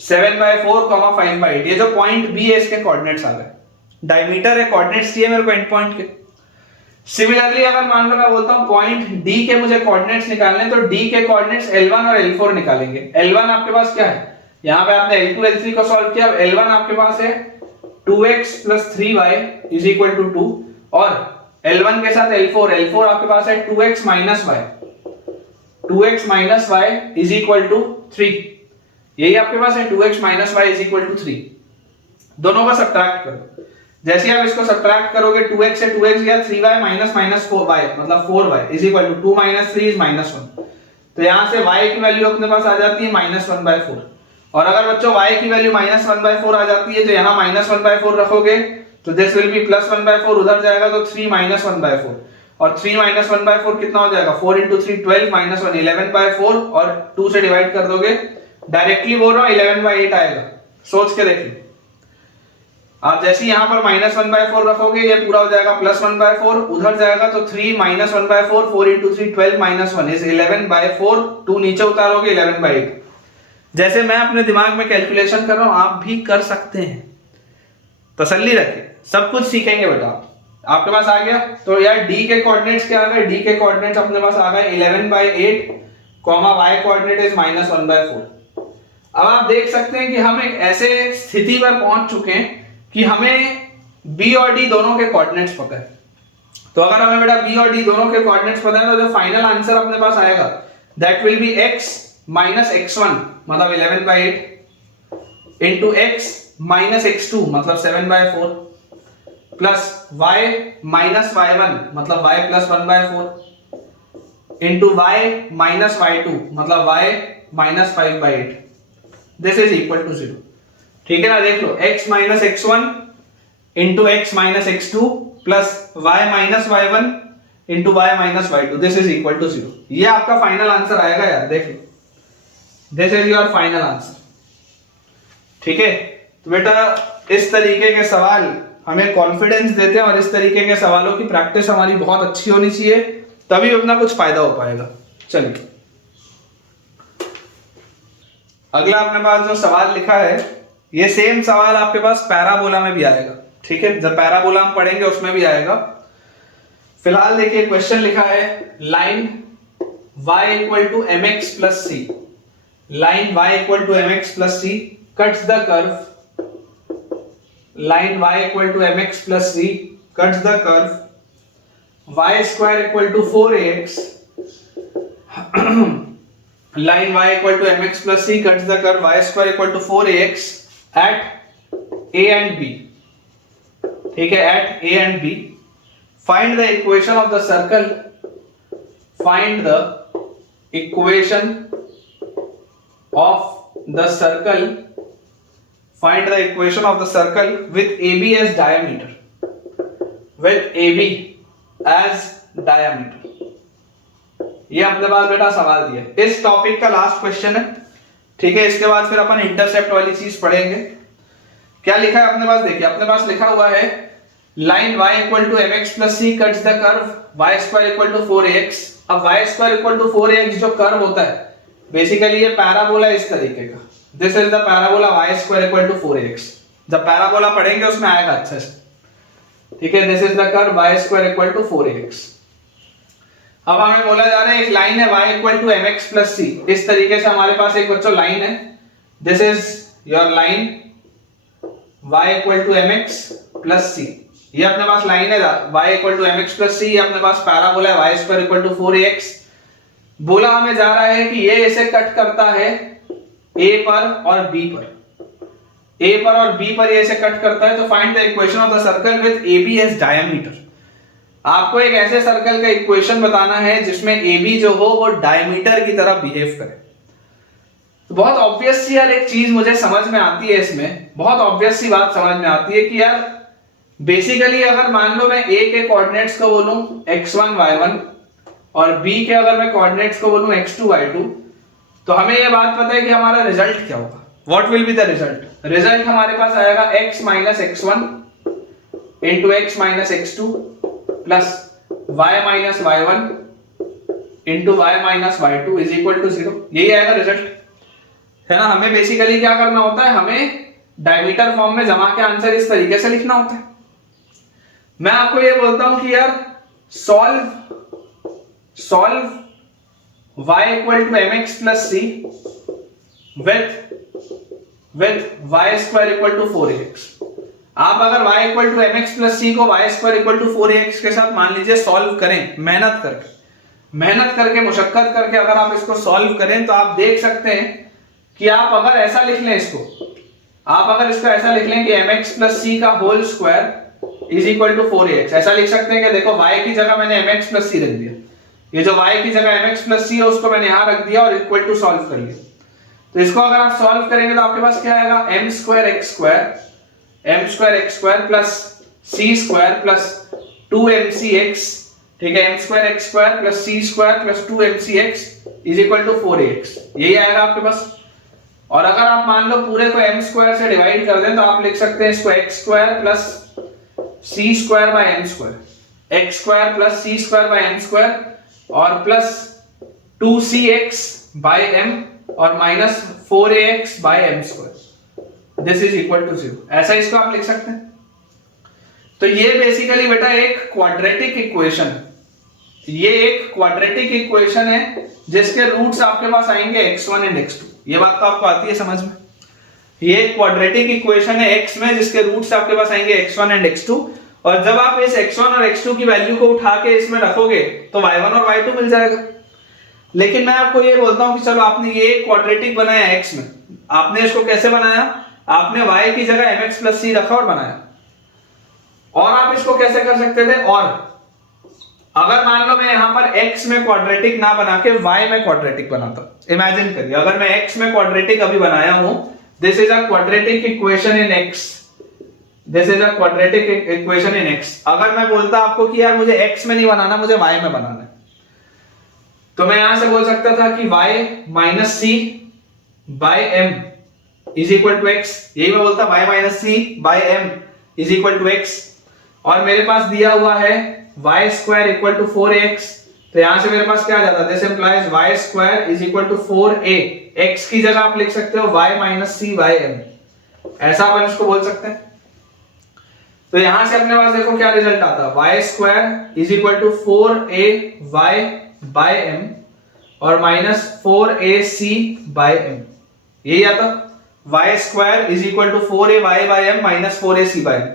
7/4, 5/8। ये जो पॉइंट B है इसके कोऑर्डिनेट्स आ गए। डायमीटर है, कोऑर्डिनेट्स चाहिए मेरे को एंड पॉइंट के। सिमिलरली अगर मान लो मैं बोलता हूं पॉइंट D के मुझे कोऑर्डिनेट्स निकालने, तो D के कोऑर्डिनेट्स L1 और L4 निकालेंगे। L1 आपके पास क्या है? यहां पे आपने L2 L3 को सॉल्व किया। अब L1 आपके पास है 2x + 3y is equal to 2, और L1 के साथ L4 आपके पास है 2x - y, 2x - y is equal to 3। यही आपके पास है 2x - y is equal to 3। दोनों का सब्ट्रैक्ट करो। जैसे आप इसको सब्ट्रैक्ट करोगे 2x से 2x गया, 3y - 4y मतलब 4y is equal to 2 - 3 is -1। तो यहाँ से y की वैल्यू अपने पास आ जाती है -1/4। और अगर बच्चों y की वैल्यू -1/4 आ जाती है तो यहाँ -1/4 रखोगे तो दिस विल बी +1/4, उधर जाएगा तो 3 -1/4, और 3 -1/4 कितना हो जाएगा, 4 × 3 12 -1 11/4, और 2 से डिवाइड कर दोगे, डायरेक्टली बोल रहा हूँ 11/8 आएगा। सोच के देख लो, आप जैसे यहाँ पर -1/4 रखोगे ये पूरा हो जाएगा +1/4, उधर जाएगा तो 3 -1/4, 4 × 3 12 -1 इज 11/4, 2 नीचे उतारोगे 11/8। जैसे मैं अपने दिमाग में कैलकुलेशन कर रहा हूं आप भी कर सकते हैं, तसल्ली रखिए, सब कुछ सीखेंगे बेटा। आपके पास आ गया तो यार डी के कोऑर्डिनेट्स क्या आ गए, डी के कोऑर्डिनेट्स अपने पास आ गए 11/8, y कोऑर्डिनेट इज -1/4। अब आप देख सकते हैं कि हम एक ऐसे स्थिति पर पहुंच चुके हैं कि हमें बी और डी दोनों के कोऑर्डिनेट्स पता है। तो अगर हमें बेटा बी और डी दोनों के कोऑर्डिनेट्स पता है तो जो फाइनल आंसर अपने पास आएगा that will be x - x1 मतलब 11/8 into x - x2 मतलब 7/4 प्लस y - y1 मतलब y + 1/4 into y - y2 मतलब y - 5/8। This is equal to 0। ठीक है ना, देख लो x - x1 into x - x2 plus y - y1 into y - y2, this is equal to 0। ये आपका फाइनल आंसर आएगा यार, देख लो, this is your final answer. ठीक है, तो बेटा इस तरीके के सवाल हमें कॉन्फिडेंस देते हैं और इस तरीके के सवालों की प्रैक्टिस हमारी बहुत अच्छी होनी चाहिए, तभी अपना कुछ फायदा हो पाएगा। चलिए अगला अपने पास जो सवाल लिखा है, ये सेम सवाल आपके पास पैराबोला में भी आएगा। ठीक है, जब पैराबोला हम पढ़ेंगे उसमें भी आएगा। फिलहाल देखिए क्वेश्चन लिखा है line y = mx + c, line y = mx + c cuts the curve, line y = mx + c cuts the curve y² = 4ax, line y = mx + c cuts the curve y² = 4ax at a and b। ठीक है, at a and b find the equation of the circle, find the equation of the circle, find the equation of the circle with AB as diameter, with AB as diameter। ये अपने पास बेटा सवाल दिया, इस topic का last question है। ठीक है, इसके बाद फिर अपन इंटरसेप्ट वाली चीज पढ़ेंगे। क्या लिखा है अपने पास, देखिए अपने पास लिखा हुआ है line y = mx + c cuts the curve y² = 4ax। अब y² = 4ax जो कर्व होता है बेसिकली ये पैराबोला इस तरीके का, this is the parabola y² = 4ax। जब पैराबोला पढ़ेंगे उसमें आएगा अच्छे से। ठीक है, this is the curve y² = 4ax। अब हमें बोला जा रहा है एक लाइन है y = mx + c, इस तरीके से हमारे पास एक बच्चों लाइन है, this is your line y = mx + c। ये अपने पास लाइन है y = mx + c, ये अपने पास पैराबोला है y² = 4ax। बोला हमें जा रहा है कि ये इसे कट करता है a पर और b पर, a पर और b पर ये इसे कट करता है। तो find the equation of the circle with AB as diameter. आपको एक ऐसे सर्कल का इक्वेशन बताना है जिसमें AB जो हो वो डायमीटर की तरह बिहेव करे। तो बहुत ऑब्वियस सी यार एक चीज मुझे समझ में आती है, इसमें बहुत ऑब्वियस सी बात समझ में आती है कि यार बेसिकली अगर मान लो मैं a के कोऑर्डिनेट्स को बोलूं x1 y1 और b के अगर मैं कोऑर्डिनेट्स को बोलूं x2 y2, तो हमें यह बात पता है कि हमारा रिजल्ट क्या होगा, what will be the result. Result हमारे पास आएगा x - x1 into x - x2 plus y - y1 into y - y2 is equal to 0। यही आएगा रिजल्ट, है ना। हमें बेसिकली क्या करना होता है, हमें डायमीटर फॉर्म में जमा के आंसर इस तरीके से लिखना होता है। मैं आपको ये बोलता हूं कि यार solve y = mx + c with y² = 4ax। आप अगर y = mx + c को y² = 4ax के साथ मान लीजिए सॉल्व करें, मेहनत करके मुशक्कत करके अगर आप इसको सॉल्व करें तो आप देख सकते हैं कि आप अगर ऐसा लिख लें इसको, आप अगर इसको ऐसा लिख लें कि mx + c का whole square is equal to 4ax, ऐसा लिख सकते हैं कि देखो y की जगह मैंने mx + c रख दिया, ये जो y की जगह mx प्लस c है उसको मैंने यहां रख दिया और इक्वल टू सॉल्व कर लिया। तो इसको अगर आप सॉल्व करेंगे तो आपके पास क्या आएगा, m square x square plus c square plus 2mcx, ठीक है, m square x square plus c square plus 2mcx is equal to 4ax, यही आएगा आपके पास। और अगर आप मान लो पूरे को m स्क्वायर से डिवाइड कर दें तो आप लिख सकते हैं इसको x square plus c square by m square, x square plus c square by m square और प्लस 2cx बाय m और minus 4ax by m square, this is equal to 0, ऐसा इसको आप लिख सकते हैं। तो ये बेसिकली बेटा एक क्वाड्रेटिक इक्वेशन, ये एक क्वाड्रेटिक इक्वेशन है जिसके रूट्स आपके पास आएंगे x1 एंड x2, ये बात तो आपको आती है समझ में। ये क्वाड्रेटिक इक्वेशन है x में जिसके रूट्स आपके पास आएंगे x1 एंड x2, और जब आप इस x1 और x2 की वैल्यू को उठा के इसमें रखोगे तो y1 और y2 मिल जाएगा। लेकिन मैं आपको ये बोलता हूं कि चलो आपने ये क्वाड्रेटिक बनाया x में, आपने इसको कैसे बनाया, आपने y की जगह mx प्लस c रखा और बनाया। और आप इसको कैसे कर सकते थे, और अगर मान लो मैं यहां पर x में क्वाड्रेटिक ना बना के y में क्वाड्रेटिक बनाता, इमेजिन करिए अगर मैं x में क्वाड्रेटिक अभी बनाया हूं, this is a quadratic equation in x, this is a quadratic equation in x। अगर मैं बोलता आपको कि यार मुझे x में नहीं बनाना, मुझे y में बनाना है, तो मैं यहां से बोल सकता था कि y minus c by m is equal to x, यही मैं बोलता y minus c by m is equal to x, और मेरे पास दिया हुआ है y square equal to 4ax, तो यहां से मेरे पास क्या आ जाता है, this implies y square is equal to 4a, x की जगह आप लिख सकते हो y minus c by m, ऐसा अपन इसको बोल सकते हैं। तो यहां से अपने पास देखो क्या रिजल्ट आता है, y square is equal to 4ay by m और माइनस 4ac बाय m, यही आता y square is equal to 4ay by m minus 4ac by m।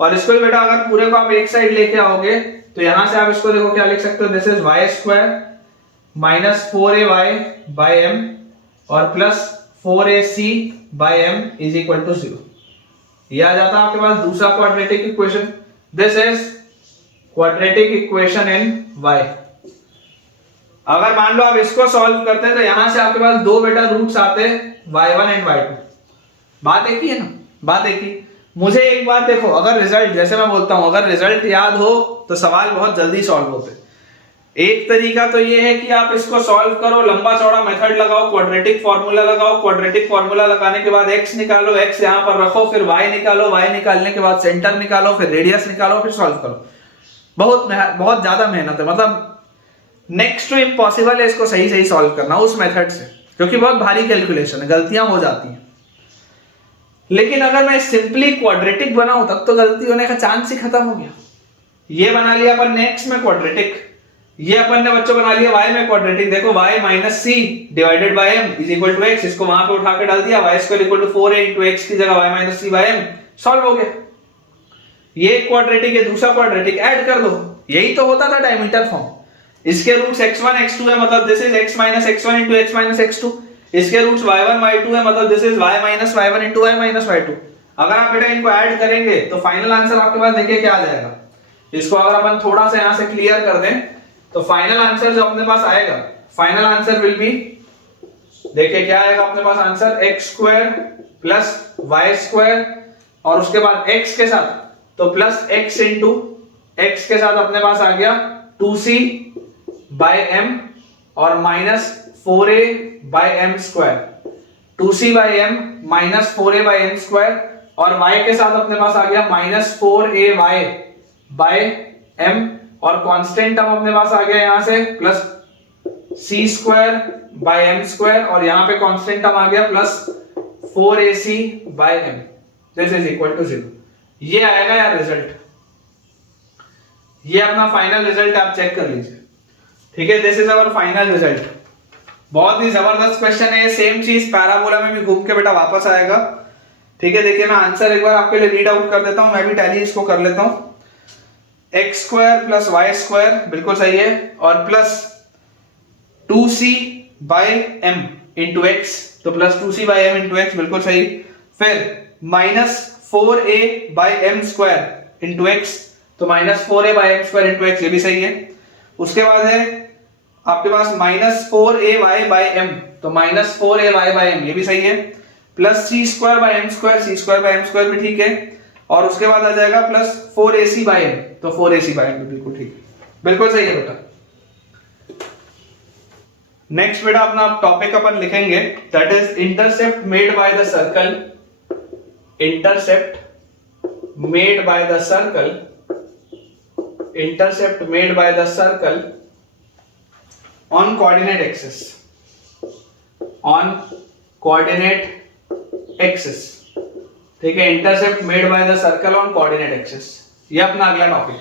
और इसको बेटा अगर पूरे को आप एक साइड लेके आओगे तो यहां से आप इसको देखो क्या लिख सकते हो, this is y square minus 4ay by m और plus 4ac by m is equal to 0, ये आ जाता है आपके पास दूसरा quadratic equation, this is quadratic equation in y। अगर मान लो आप इसको सॉल्व करते हैं तो यहां से आपके पास दो बेटा रूट्स आते हैं y1 एंड y2, बात एक ही है ना, बात एक ही। मुझे एक बात देखो, अगर रिजल्ट, जैसे मैं बोलता हूं अगर रिजल्ट याद हो तो सवाल बहुत जल्दी सॉल्व होते। एक तरीका तो ये है कि आप इसको सॉल्व करो, लंबा चौड़ा मेथड लगाओ, क्वाड्रेटिक फार्मूला लगाओ, क्वाड्रेटिक फार्मूला लगाने के बाद x निकालो, x यहां पर रखो, फिर y निकालो, y निकालने के बाद सेंटर निकालो, फिर रेडियस निकालो, फिर सॉल्व करो। बहुत ज्यादा मेहनत है, मतलब नेक्स्ट टू इम्पॉसिबल है इसको सही सही सॉल्व करना उस मेथड से, क्योंकि बहुत भारी कैलकुलेशन है, गलतियां हो जाती हैं। लेकिन अगर मैं सिंपली क्वाड्रेटिक बनाऊं तब तो गलती होने का चांस ही खत्म हो गया। ये बना लिया अपन ने x में क्वाड्रेटिक, ये अपन ने बच्चों बना लिया y में क्वाड्रेटिक, देखो y minus c divided by m is equal to x, इसको वहां पे उठा के डाल दिया, y square equal to 4a into x की जगह y minus c by m, solve हो गया। ये क्वाड्रेटिक है, दूसरा क्वाड्रेटिक ऐड कर दो, यही तो होता था डायमीटर फॉर्म। इसके रूट्स x1 x2 है, मतलब this is x minus x1 into x minus x2, इसके रूट्स y1 y2 है, मतलब this is y minus y1 into y minus y2। अगर आप बेटा इनको ऐड करेंगे तो फाइनल आंसर आपके पास देखिए क्या आ जाएगा। इसको अगर अपन थोड़ा सा यहां से क्लियर कर दें तो फाइनल आंसर जो अपने पास आएगा, फाइनल आंसर विल बी, देखिए क्या आएगा अपने पास answer, x square plus y square और उसके बाद x के साथ तो प्लस x इंटू x के साथ अपने पास आ गया 2c बाय m और minus 4a by m square, 2c by m minus 4a by m square, और y के साथ अपने पास आ गया माइनस 4ay बाय m, और कांस्टेंट टर्म अपने पास आ गया यहां से plus c square by m square, और यहां पे कांस्टेंट टर्म आ गया plus 4ac by m, this is equal to 0। ये आएगा यार रिजल्ट, ये अपना फाइनल रिजल्ट आप चेक कर लीजिए, ठीक है, this is our final result. बहुत ही जबरदस्त क्वेश्चन है, सेम चीज पैराबोला में भी घूम के बेटा वापस आएगा, ठीक है। देखिए मैं आंसर एक बार आपके लिए रीड आउट कर देता हूं, मैं भी टैली इसको कर लेता हूं। X square plus Y square बिल्कुल सही है, और plus 2c by m into X, तो plus 2c by m into X बिल्कुल सही। फिर minus 4a by m square into X, तो minus 4a by m square into X, ये भी सही है। उसके बाद है आपके पास -4ay/m, तो -4ay/m ये भी सही है, प्लस c² भी ठीक है, और उसके बाद आ जाएगा प्लस 4ac/m, तो 4ac/m भी बिल्कुल ठीक है, बिल्कुल सही है बेटा। नेक्स्ट बेटा अपना टॉपिक अपन लिखेंगे, that is intercept made by the circle, intercept made by the circle, intercept made by the circle on coordinate axis, on coordinate axis, ठीक है, intercept made by the circle on coordinate axis, ये अपना अगला topic.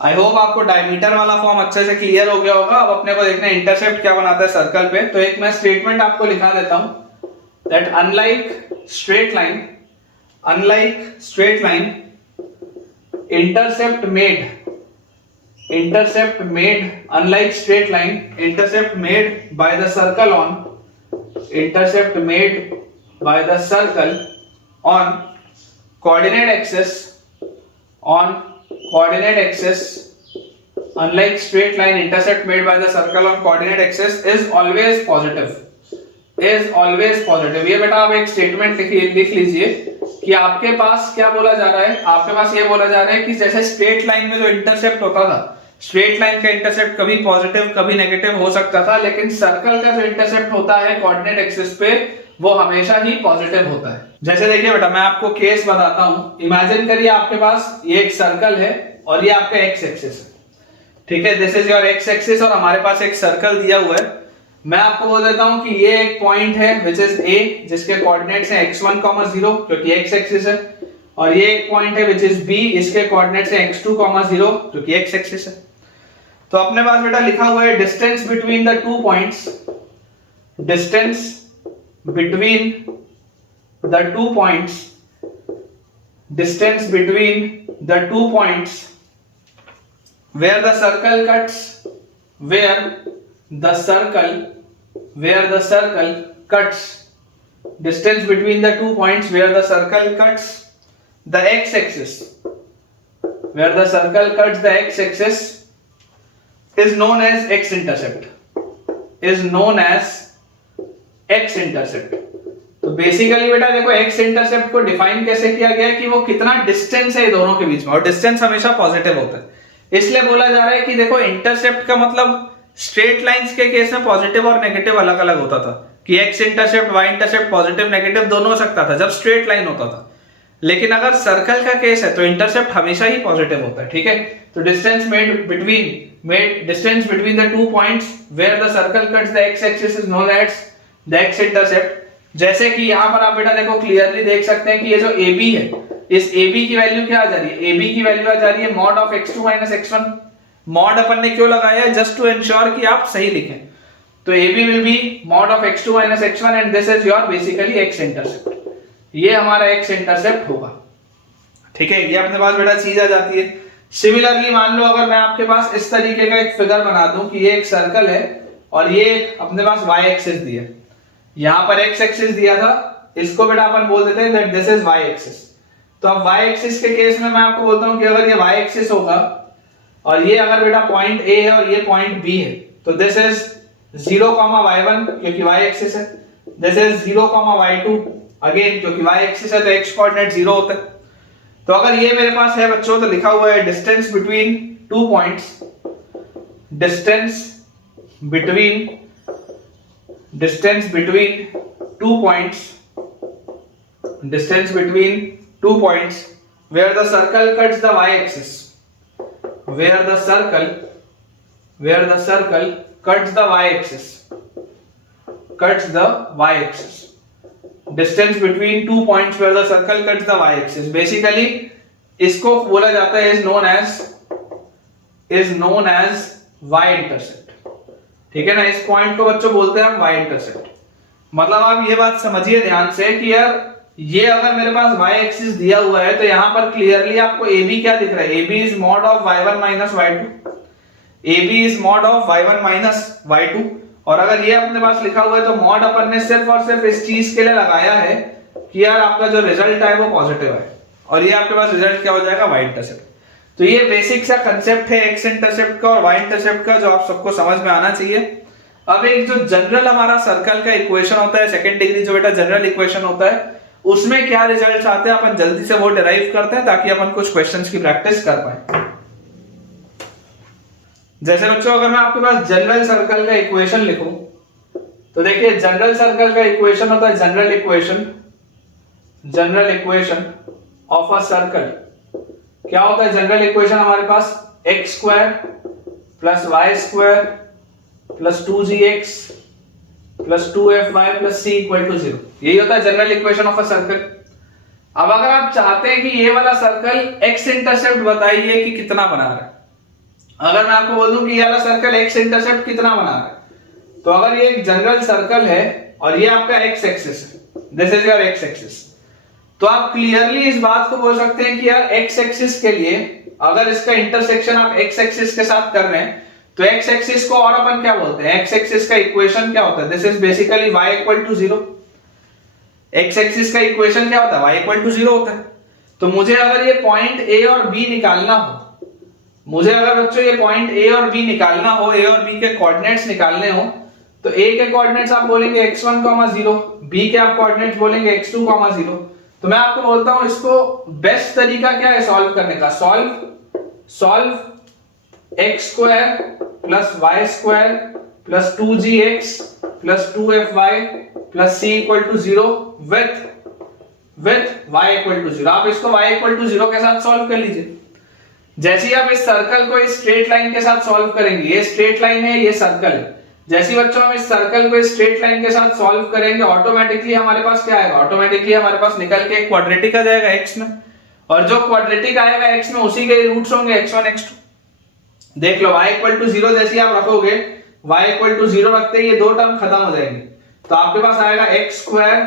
I hope आपको diameter वाला form अच्छे से clear हो गया होगा। अब अपने को देखना है इंटरसेप्ट क्या बनाता है सर्कल पे। तो एक मैं स्टेटमेंट आपको लिखा देता हूं, that unlike straight line, unlike straight line, intercept made unlike straight line, intercept made by the circle on, intercept made by the circle on coordinate axis, on coordinate axis, unlike straight line, intercept made by the circle on coordinate axis is always positive, is always positive। ये बेटा आप एक statement लिख लीजिए कि आपके पास क्या बोला जा रहा है, आपके पास ये बोला जा रहा है कि जैसे स्ट्रेट लाइन में जो इंटरसेप्ट होता था, स्ट्रेट लाइन का इंटरसेप्ट कभी पॉजिटिव कभी नेगेटिव हो सकता था, लेकिन सर्कल का जो इंटरसेप्ट होता है कोऑर्डिनेट एक्सिस पे वो हमेशा ही पॉजिटिव होता है। जैसे देखिए बेटा मैं आपको केस बताता हूं, इमेजिन करिए आपके पास ये एक सर्कल है और ये आपका एक्स एक्सिस है, ठीक है, this is your x axis, और हमारे पास एक सर्कल दिया हुआ है। मैं आपको बोल देता हूं कि ये एक पॉइंट है विच इज ए, जिसके कोऑर्डिनेट्स हैं x1, 0 क्योंकि x एक्सिस है, और ये एक पॉइंट है विच इज बी, इसके कोऑर्डिनेट्स हैं x2, 0 क्योंकि x एक्सिस है। तो अपने पास बेटा लिखा हुआ है distance between the two points, distance between the two points, distance between the two points where the circle cuts, where the circle cuts, distance between the 2 points where the circle cuts the x axis, where the circle cuts the x axis is known as x intercept, is known as x intercept। तो basically बेटा देखो x intercept को define कैसे किया गया कि वो कितना डिस्टेंस है दोनों के बीच में, और डिस्टेंस हमेशा पॉजिटिव होता है, इसलिए बोला जा रहा है कि देखो इंटरसेप्ट का मतलब स्ट्रेट लाइंस के केस में पॉजिटिव और नेगेटिव अलग अलग होता था, कि x intercept y intercept positive negative दोनों हो सकता था जब स्ट्रेट लाइन होता था, लेकिन अगर सर्कल का केस है तो इंटरसेप्ट हमेशा ही पॉजिटिव होता है, ठीक है। तो distance distance between the two points where the circle cuts the x axis is known as the x intercept. जैसे कि यहां पर आप बेटा देखो क्लियरली देख सकते हैं कि ये जो AB है, इस AB की वैल्यू क्या आ जा रही है, AB की वैल्यू आ जा रही है mod of x2 - x1। Mod अपन ने क्यों लगाया है, जस्ट टू एंश्योर कि आप सही लिखें। तो AB will be mod of x2 - x1 and this is your basically x intercept, ये हमारा x इंटरसेप्ट होगा, ठीक है। ये अपने पास बेटा चीज आ जाती है। सिमिलरली मान लो अगर मैं आपके पास इस तरीके का एक फिगर बना दूं कि ये एक सर्कल है और ये अपने पास y एक्सिस दिया, यहां पर x एक्सिस दिया था, इसको बेटा अपन बोल देते हैं that this is y axis. तो अब y एक्सिस के केस में मैं आपको बोलता हूं कि अगर ये y एक्सिस होगा और ये अगर बेटा पॉइंट A है और ये पॉइंट B है, तो दिस इज 0, y1 क्योंकि y एक्सिस है, दिस इज 0, y2 अगेन क्योंकि y एक्सिस है तो x कोऑर्डिनेट 0 होता है। तो अगर ये मेरे पास है बच्चों, तो लिखा हुआ है distance between two points, distance between two points, distance between 2 points where the circle cuts the y axis, where the circle cuts the y axis, distance between 2 points where the circle cuts the y axis, basically इसको बोला जाता है is known as y intercept, ठीक है ना। इस point को बच्चों बोलते हैं हम y intercept। मतलब आप ये बात समझिए ध्यान से कि यार ये अगर मेरे पास y एक्सिस दिया हुआ है तो यहां पर क्लियरली आपको AB क्या दिख रहा है, AB is mod of y1 - y2, AB is mod of y1 - y2। और अगर ये अपने पास लिखा हुआ है तो मॉड अपन ने सिर्फ और सिर्फ इस चीज के लिए लगाया है कि यार आपका जो रिजल्ट है वो पॉजिटिव है, और ये आपके पास रिजल्ट क्या हो जाएगा, y इंटरसेप्ट। तो ये बेसिक सा कंसेप्ट है एक्स इंटरसेप्ट का और वाई इंटरसेप्ट का, जो आप सबको समझ में आना चाहिए। अब एक जो जनरल हमारा सर्कल का इक्वेशन होता है, सेकंड डिग्री जो बेटा जनरल इक्वेशन होता है, उसमें क्या रिजल्ट्स आते हैं अपन जल्दी से वो डिराइव करते हैं ताकि अपन कुछ क्वेश्चंस की प्रैक्टिस कर पाए। जैसे बच्चों अगर मैं आपके पास जनरल सर्कल का इक्वेशन लिखूं तो देखिए जनरल सर्कल का इक्वेशन होता है general equation of a circle. क्या होता है जनरल इक्वेशन हमारे पास? X square plus Y square plus 2gx plus 2fy plus c equal to 0। यही होता है general equation of a circle. अब अगर आप चाहते हैं कि ये वाला सर्कल एक्स इंटरसेप्ट बताइए कि कितना बना रहा है, अगर मैं आपको बोल दूं कि ये वाला सर्कल एक्स इंटरसेप्ट कितना बना रहा है, तो अगर ये एक जनरल सर्कल है और ये आपका एक्स एक्सिस है, this is your x axis, तो आप क्लियरली इस बात को बोल सकते हैं कि यार एक्स एक्सिस के लिए अगर इसका इंटरसेक्शन आप एक्स एक्सिस के साथ कर रहे हैं तो एक्स एक्सिस को और अपन क्या बोलते हैं, एक्स एक्सिस का इक्वेशन क्या होता है? This is basically y equal to 0। X axis का इक्वेशन क्या होता है? y इक्वल टू 0 होता है। तो मुझे अगर ये पॉइंट a और b निकालना हो, मुझे अगर बच्चों ये पॉइंट a और b निकालना हो, a और b के कोऑर्डिनेट्स निकालने हो, तो a के कोऑर्डिनेट्स आप बोलेंगे x1, 0, b के आप कोऑर्डिनेट्स बोलेंगे x2, 0। तो मैं आपको बोलता हूं इसको बेस्ट तरीका क्या है सॉल्व करने का? Solve x square plus Y square plus 2gx plus 2fy plus c equal to 0 with y equal to 0। आप इसको y इक्वल टू 0 के साथ सॉल्व कर लीजिए। जैसे ही आप इस सर्कल को इस स्ट्रेट लाइन के साथ सॉल्व करेंगे, ये स्ट्रेट लाइन है, ये सर्कल है, जैसे बच्चों हम इस सर्कल को इस स्ट्रेट लाइन के साथ सॉल्व करेंगे, ऑटोमेटिकली हमारे पास क्या आएगा? ऑटोमेटिकली हमारे पास निकल के एक क्वाड्रेटिक आ जाएगा x में, और जो क्वाड्रेटिक आएगा x में उसी के रूट्स होंगे x1, x2। देख लो y इक्वल टू 0 जैसे आप रखोगे, y इक्वल टू 0 रखते ही ये दो टर्म खत्म हो जाएंगे, तो आपके पास आएगा x square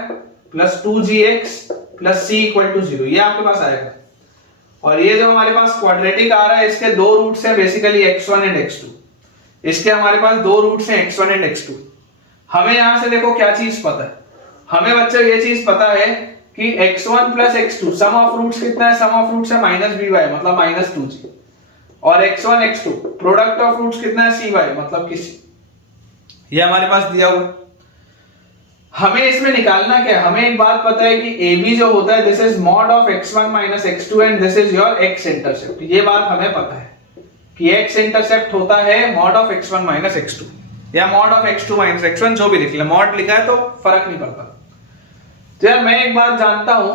plus 2gx plus c equal to 0, ये आपके पास आएगा। और ये जो हमारे पास क्वाड्रेटिक आ रहा है इसके दो रूट्स हैं बेसिकली x1 एंड x2। इसके हमारे पास दो रूट्स हैं x1 एंड x2। हमें यहां से देखो क्या चीज पता है, हमें बच्चों ये चीज पता है कि x1 plus x2 sum of roots कितना है? सम ऑफ रूट्स है -by मतलब -2g, और x1 x2 product of roots कितना है? cy मतलब कि c। ये हमारे पास दिया हुआ। हमें इसमें निकालना क्या है? हमें एक बात पता है कि AB जो होता है this is mod of x1 x2 and this is your x intercept. ये बात हमें पता है कि x इंटरसेप्ट होता है मॉड ऑफ x1 x2 या मॉड ऑफ x2 x1, जो भी लिख ले, मॉड लिखा है तो फर्क नहीं पड़ता। तो यार मैं एक बात जानता हूं,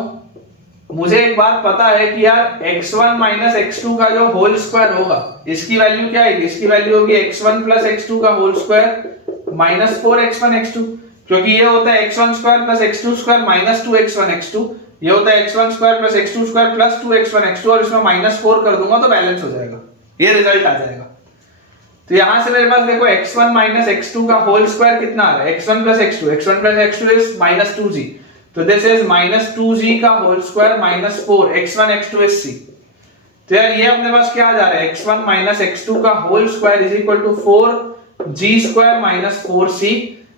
मुझे एक बात पता है कि यार x1 x2 का जो होल स्क्वायर होगा इसकी वैल्यू क्या आएगी? इसकी वैल्यू होगी x1 x2 का whole square minus 4x1 x2, क्योंकि ये होता है x1 square plus x2 square minus 2x1 x2, ये होता है x1 square plus x2 square plus 2x1 x2, और इसमें -4 कर दूंगा तो बैलेंस हो जाएगा, ये रिजल्ट आ जाएगा। तो यहां से मेरे पास देखो x1 x2 का होल स्क्वायर कितना आ रहा है? x1 x2 इज -2g, तो दिस इज -2g का whole square minus 4, x1 x2 is c। तो यार ये अपने पास क्या आ जा रहा है? x1 x2 का whole square is equal to 4g square minus 4c,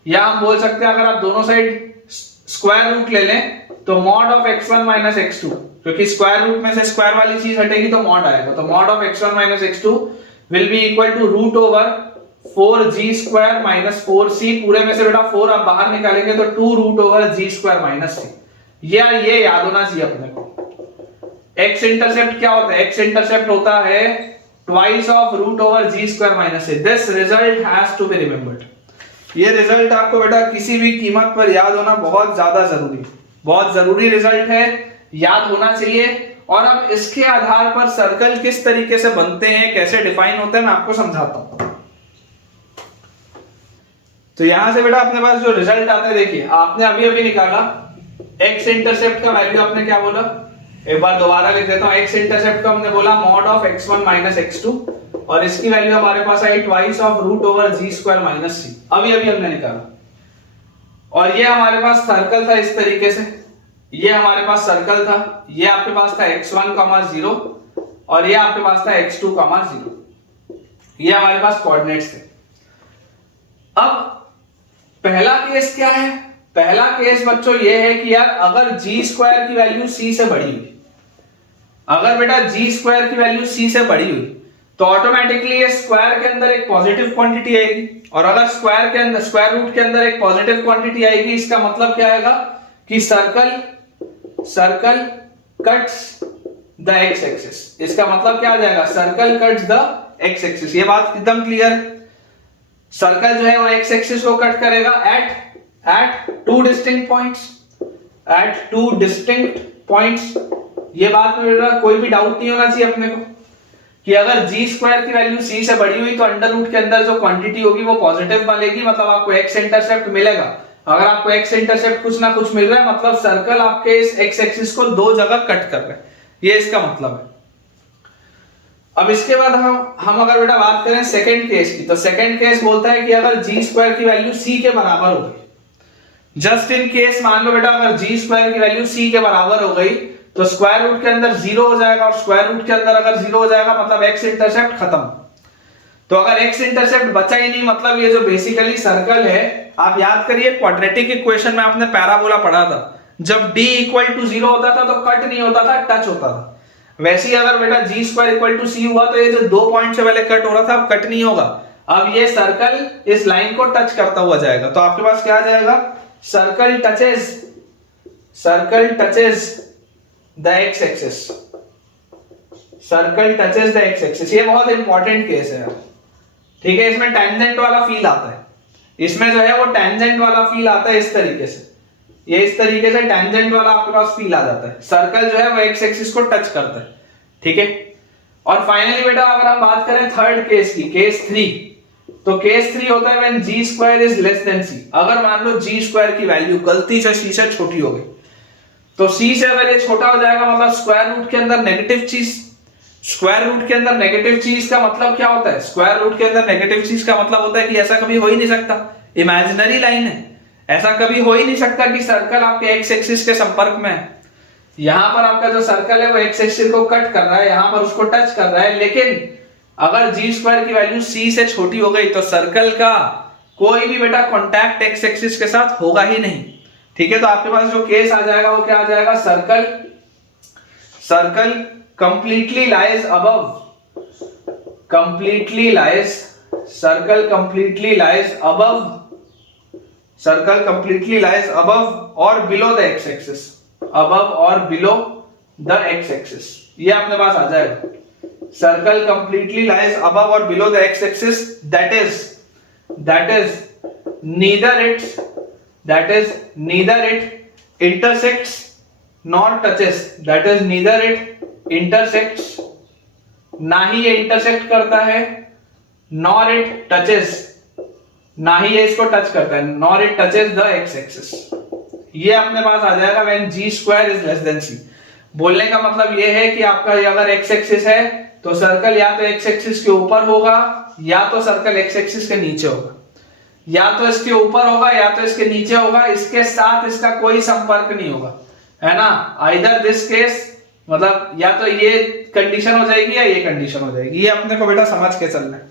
या हम बोल सकते हैं अगर आप दोनों साइड स्क्वायर रूट ले लें तो मॉड ऑफ x1 x2, क्योंकि स्क्वायर रूट में से स्क्वायर वाली चीज हटेगी तो मॉड आएगा, तो mod of x1 x2 will be equal to root over 4g square minus 4c, पूरे में से बेटा 4 आप बाहर निकालेंगे तो 2 root over g square minus c। ये याद होना चाहिए अपने को। x इंटरसेप्ट क्या होता है? x इंटरसेप्ट होता है twice of root over g square minus c। This result has to be remembered. ये रिजल्ट आपको बेटा किसी भी कीमत पर याद होना बहुत ज्यादा जरूरी, बहुत जरूरी रिजल्ट है, याद होना चाहिए। और अब इसके आधार पर सर्कल किस तरीके से बनते हैं, कैसे डिफाइन होते हैं, मैं आपको समझाता हूं। तो यहां से बेटा अपने पास जो रिजल्ट आता है, देखिए आपने अभी अभी निकाला x इंटरसेप्ट का वैल्यू, आपने क्या बोला? एक बार दोबारा लिख देता हूं। x इंटरसेप्ट का हमने बोला मॉड ऑफ x1 x2, और इसकी वैल्यू हमारे पास आई twice of root over g square minus c, अभी अभी हमने निकाला। और ये हमारे पास सर्कल था इस तरीके से, ये हमारे पास सर्कल था, ये आपके पास था x1, 0, और ये आपके पास था x2, 0, ये हमारे पास कोऑर्डिनेट्स थे। अब पहला केस क्या है? पहला केस बच्चों ये है कि यार अगर g स्क्वायर की वैल्यू c से बड़ी हुई, अगर बेटा जी स्क्वायर की वैल्यू सी से बड़ी हुई तो ऑटोमेटिकली ये स्क्वायर के अंदर एक पॉजिटिव क्वांटिटी आएगी, और अगर स्क्वायर के अंदर स्क्वायर रूट के अंदर एक पॉजिटिव क्वांटिटी आएगी, इसका मतलब क्या आएगा कि circle cuts the x axis. इसका मतलब क्या आ जाएगा, circle cuts the x axis. ये बात एकदम क्लियर है। सर्कल जो है वो एक्स एक्सिस को कट करेगा एट टू डिस्टिंक्ट पॉइंट्स। ये बात में कोई भी डाउट नहीं होना चाहिए अपने को कि अगर जी स्क्वायर की वैल्यू सी से बड़ी हुई तो अंडर रूट के अंदर जो क्वांटिटी होगी वो पॉजिटिव मिलेगी, मतलब आपको एक्स इंटरसेप्ट मिलेगा। अगर आपको एक्स इंटरसेप्ट कुछ ना कुछ मिल रहा है मतलब सर्कल आपके इस एक्स एक्सिस को दो जगह कट कर रहा है, ये इसका मतलब है। अब इसके बाद हम अगर बेटा बात करें सेकंड केस की, तो सेकंड केस बोलता है कि अगर जी स्क्वायर की वैल्यू सी के बराबर हो गई, जस्ट इन केस मान लो बेटा अगर जी स्क्वायर की वैल्यू सी के बराबर हो गई तो स्क्वायर रूट के अंदर जीरो हो जाएगा, और स्क्वायर रूट के अंदर अगर जीरो हो जाएगा मतलब एक्स इंटरसेप्ट खत्म। तो अगर एक्स इंटरसेप्ट बचा ही नहीं मतलब ये जो बेसिकली सर्कल है, आप याद करिए क्वाड्रेटिक इक्वेशन में आपने पैराबोला पढ़ा था, जब d इक्वल टू जीरो होता था तो कट नहीं होता था, टच होता था। वैसे ही अगर बेटा जी स्क्वायर इक्वल टू सी हुआ तो ये जो दो पॉइंट से पहले कट हो रहा था अब कट नहीं होगा, अब ये सर्कल इस लाइन को टच करता हुआ जाएगा। तो आपके पास क्या आ जाएगा, circle touches the x axis, circle touches the x axis. ये बहुत इंपॉर्टेंट केस है, ठीक है। इसमें टेंजेंट वाला फील आता है, इसमें जो है वो टेंजेंट वाला फील आता है इस तरीके से, ये इस तरीके से टेंजेंट वाला आपके पास फील आ जाता है, सर्कल जो है वो एक्स एक्सिस को टच करता है, ठीक है। और फाइनली बेटा अगर हम बात करें थर्ड केस की, केस 3, तो केस 3 होता है when G square is less than C. अगर मान लो जी स्क्वायर की वैल्यू गलती से सी से छोटी हो गई, तो सी से अगर ये छोटा हो जाएगा मतलब स्क्वायर रूट के अंदर नेगेटिव चीज, स्क्वायर रूट के अंदर नेगेटिव चीज का मतलब क्या होता है, स्क्वायर रूट के अंदर नेगेटिव चीज का मतलब होता है कि ऐसा कभी हो ही नहीं सकता, इमेजिनरी लाइन है, ऐसा कभी हो ही नहीं सकता कि सर्कल आपके एक्स एक्सिस के संपर्क में है। यहां पर आपका जो सर्कल है वो एक्स एक्सिस को कट कर रहा है, यहां पर उसको टच कर रहा है, लेकिन अगर जी स्क्वायर की वैल्यू सी से छोटी हो गई तो सर्कल का कोई भी बेटा कॉन्टैक्ट एक्स एक्सिस के साथ होगा ही नहीं, ठीक है। तो आपके पास जो केस आ जाएगा वो क्या आ जाएगा, circle completely lies above, circle completely lies above और below the x axis, above और बिलो द एक्स एक्सिस। ये अपने पास आ जाएगा, सर्कल कंप्लीटली लाइज अबव और below the x axis, that is neither it intersects nor touches, that is neither it intersects, ना ही ये इंटरसेक्ट करता है, nor it touches, ना ही ये इसको टच करता है, nor it touches the x axis। ये अपने पास आ जाएगा when g square is less than c। बोलने का मतलब ये है कि आपका अगर x एक्सिस है तो सर्कल या तो x एक्सिस के ऊपर होगा या तो सर्कल x एक्सिस के नीचे होगा, या तो इसके ऊपर होगा या तो इसके नीचे होगा, इसके साथ इसका कोई संपर्क नहीं होगा, है ना। आइदर दिस केस, मतलब या तो ये कंडीशन हो जाएगी या ये कंडीशन हो जाएगी, ये अपने को बेटा समझ के चलना है,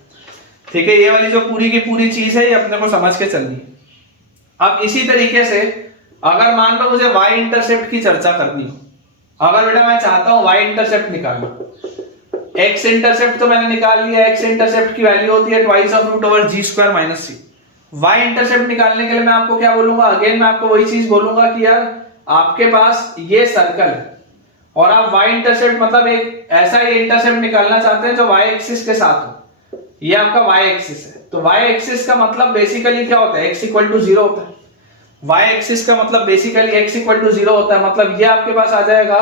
ठीक है। ये वाली जो पूरी की पूरी चीज है ये अपने को समझ के चलनी है। अब इसी तरीके से अगर मान लो मुझे y इंटरसेप्ट की चर्चा करनी हो, अगर बेटा मैं चाहता हूं y इंटरसेप्ट निकालना, x इंटरसेप्ट तो मैंने निकाल लिया, x इंटरसेप्ट की वैल्यू होती है twice of root over g square minus c. y intercept निकालने के लिए मैं आपको क्या बोलूंगा, अगेन मैं आपको वही चीज बोलूंगा कि यार आपके पास ये सर्कल है और आप y इंटरसेप्ट मतलब एक ऐसा ही इंटरसेप्ट निकालना चाहते हैं जो y एक्सिस के साथ हो, ये आपका y एक्सिस है। तो y एक्सिस का मतलब बेसिकली क्या होता है, x इक्वल टू 0 होता है, y एक्सिस का मतलब बेसिकली x इक्वल टू 0 होता है, मतलब ये आपके पास आ जाएगा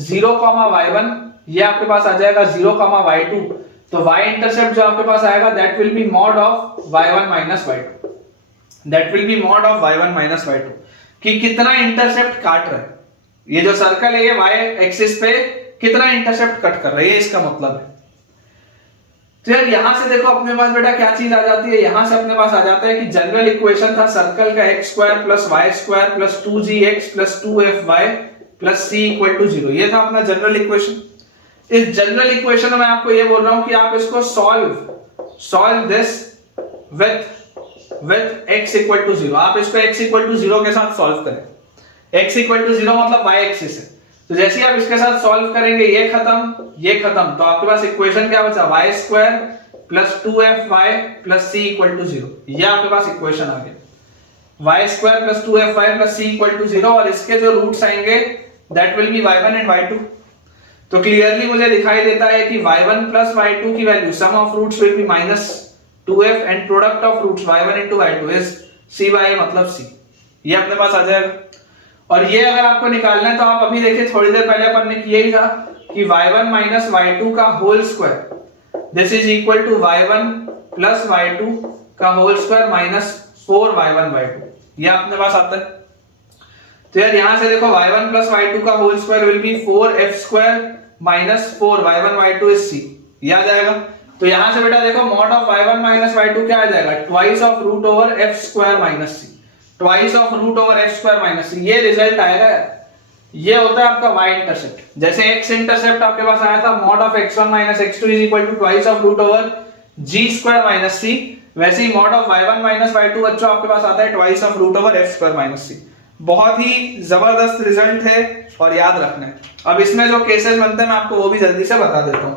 0,y1, ये आपके पास आ जाएगा 0,y2। तो y इंटरसेप्ट जो आपके पास आएगा that will be mod of y1 minus y2, that will be mod of y1 minus y2, कि कितना इंटरसेप्ट काट रहा है ये जो सर्कल है, ये y एक्सिस पे कितना इंटरसेप्ट कट कर रहा है, ये इसका मतलब है। तो यार यहां से देखो अपने पास बेटा क्या चीज आ जाती है, यहां से अपने पास आ जाता है कि जनरल इक्वेशन था सर्कल का x square plus y square plus 2gx plus 2fy plus c equal to 0, ये था अपना जनरल इक्वेशन। इस जनरल इक्वेशन में मैं आपको ये बोल रहा हूं कि आप इसको solve this with x equal to 0, आप इसको x इक्वल टू 0 के साथ सॉल्व करें। x इक्वल टू 0 मतलब y एक्सिस है, तो तो जैसे ही आप इसके साथ सॉल्व करेंगे ये खत्म, तो आपके पास इक्वेशन क्या बचा, y square plus 2fy plus c equal to 0। ये आपके पास इक्वेशन आ गया, y square plus 2fy plus c equal to 0, और इसके जो रूट्स आएंगे that will be y1 and y2। तो क्लियरली मुझे दिखाई देता है कि y1 प्लस y2 की value sum of roots will be minus 2f and product of roots y1 into y2 is c by a मतलब c। ये अपने पास आ जाएगा। और ये अगर आपको निकालना है तो आप अभी देखिए थोड़ी देर पहले अपन ने किया ही था कि y1 माइनस y2 का whole square this is equal to y1 plus y2 का whole square minus 4y1 y2, ये अपने पास आता है। तो यार यहां से देखो y1 प्लस y2 का whole square will be 4f square minus 4y1 y2 is c, ये आ जाएगा। तो यहां से बेटा देखो mod of y1 minus y2 क्या आ जाएगा, twice of root over f square minus c, twice of root over f square minus c, ये रिजल्ट आएगा यार। ये होता है आपका y इंटरसेप्ट। जैसे x इंटरसेप्ट आपके पास आया था mod of x1 minus x2 is equal to twice of root over g square minus c, वैसे ही mod of y1 minus y2 बच्चों आपके पास आता है twice of root over f square minus c। बहुत ही जबरदस्त रिजल्ट है और याद रखना है। अब इसमें जो केसेस बनते हैं मैं आपको वो भी जल्दी से बता देता हूं।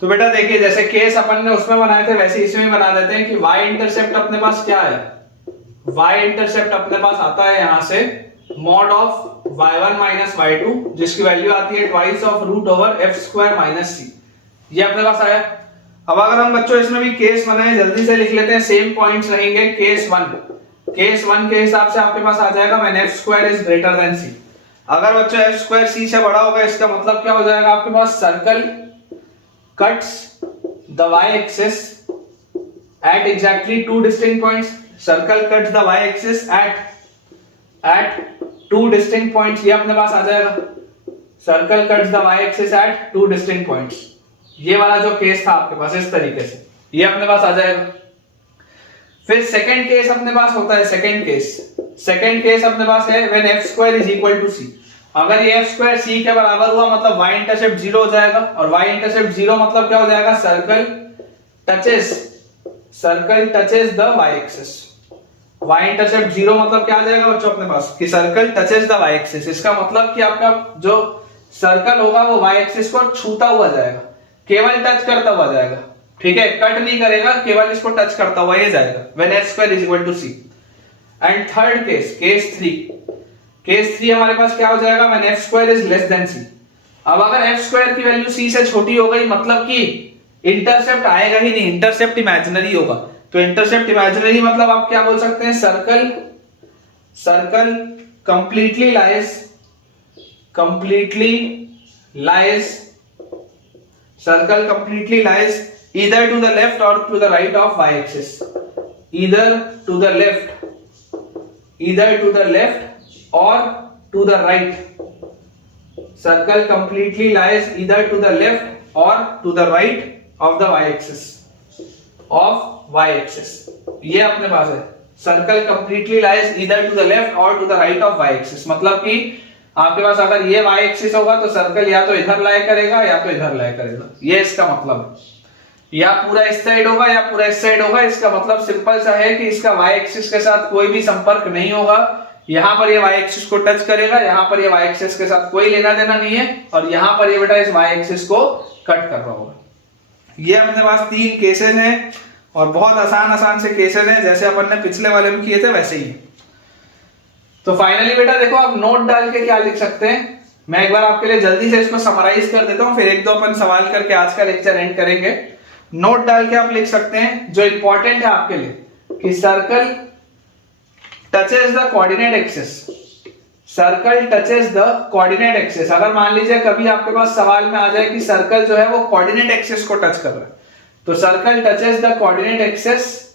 तो बेटा देखिए जैसे केस अपन ने उसमें बनाए थे वैसे इसमें बना देते हैं कि y इंटरसेप्ट अपने पास क्या है, y इंटरसेप्ट अपने पास आता है यहां से mod of y1 minus y2 जिसकी वैल्यू आती है twice of root over f square minus c, ये अपने पास आया। अब अगर हम बच्चों इसमें भी केस बनाए जल्दी से लिख लेते हैं, सेम पॉइंट्स रहेंगे। केस 1 के हिसाब से आपके पास आ जाएगा when f square is greater than c। अगर बच्चों f स्क्वायर c से बड़ा होगा इसका मतलब क्या हो जाएगा, आपके पास circle cuts the y-axis at exactly two distinct points. Circle cuts the y-axis at two distinct points. ये अपने पास आ जाएगा circle cuts the y-axis at two distinct points। ये वाला जो केस था आपके पास इस तरीके से ये अपने पास आ जाएगा। फिर सेकंड केस अपने पास होता है, सेकंड केस अपने पास है when f square is equal to c। अगर ये f स्क्वायर c के बराबर हुआ मतलब y इंटरसेप्ट 0 हो जाएगा, और y इंटरसेप्ट 0 मतलब क्या हो जाएगा, circle touches the y axis. y intercept 0 मतलब क्या आ जाएगा बच्चों अपने पास कि circle touches the y axis. इसका मतलब कि आपका जो सर्कल होगा वो y एक्सिस को छूता हुआ जाएगा, केवल टच करता हुआ जाएगा, ठीक है, कट नहीं करेगा, केवल इसको टच करता हुआ ये जाएगा when f square is equal to c। And third case 3 हमारे पास क्या हो जाएगा when f square is less than c। अब अगर f स्क्वायर की वैल्यू c से छोटी हो गई मतलब कि इंटरसेप्ट आएगा ही नहीं, इंटरसेप्ट इमेजिनरी होगा। तो इंटरसेप्ट इमेजिनरी मतलब आप क्या बोल सकते हैं, circle completely lies either to the left or to the right of y axis, either to the left or to the right। circle completely lies either to the left or to the right of the y axis ये अपने पास है circle completely lies either to the left or to the right of y axis। मतलब कि आपके पास अगर ये y axis होगा तो सर्कल या तो इधर लाई करेगा या तो इधर लाई करेगा, ये इसका मतलब है। या पूरा इस साइड होगा या पूरा इस साइड होगा, इसका मतलब सिंपल सा है कि इसका y एक्सिस के साथ कोई भी संपर्क नहीं होगा। यहां पर ये y एक्सिस को टच करेगा, यहां पर ये y एक्सिस के साथ कोई लेना देना नहीं है, और यहां पर ये बेटा इस y एक्सिस को कट कर रहा होगा। ये अपने पास 3 केसेस हैं और बहुत आसान से केसेस हैं, जैसे अपन ने पिछले वाले में किए थे वैसे ही। तो फाइनली बेटा देखो आप नोट डाल के क्या लिख सकते हैं, मैं एक बार आपके लिए जल्दी से इसको समराइज कर देता हूं, फिर एक दो अपन सवाल करके आज का लेक्चर एंड करेंगे। नोट डाल के आप लिख सकते हैं जो इंपॉर्टेंट है आपके लिए कि circle touches the coordinate axis. अगर मान लीजिए कभी आपके पास सवाल में आ जाए कि सर्कल जो है वो कोऑर्डिनेट एक्सिस को टच कर रहा है, तो circle touches the coordinate axis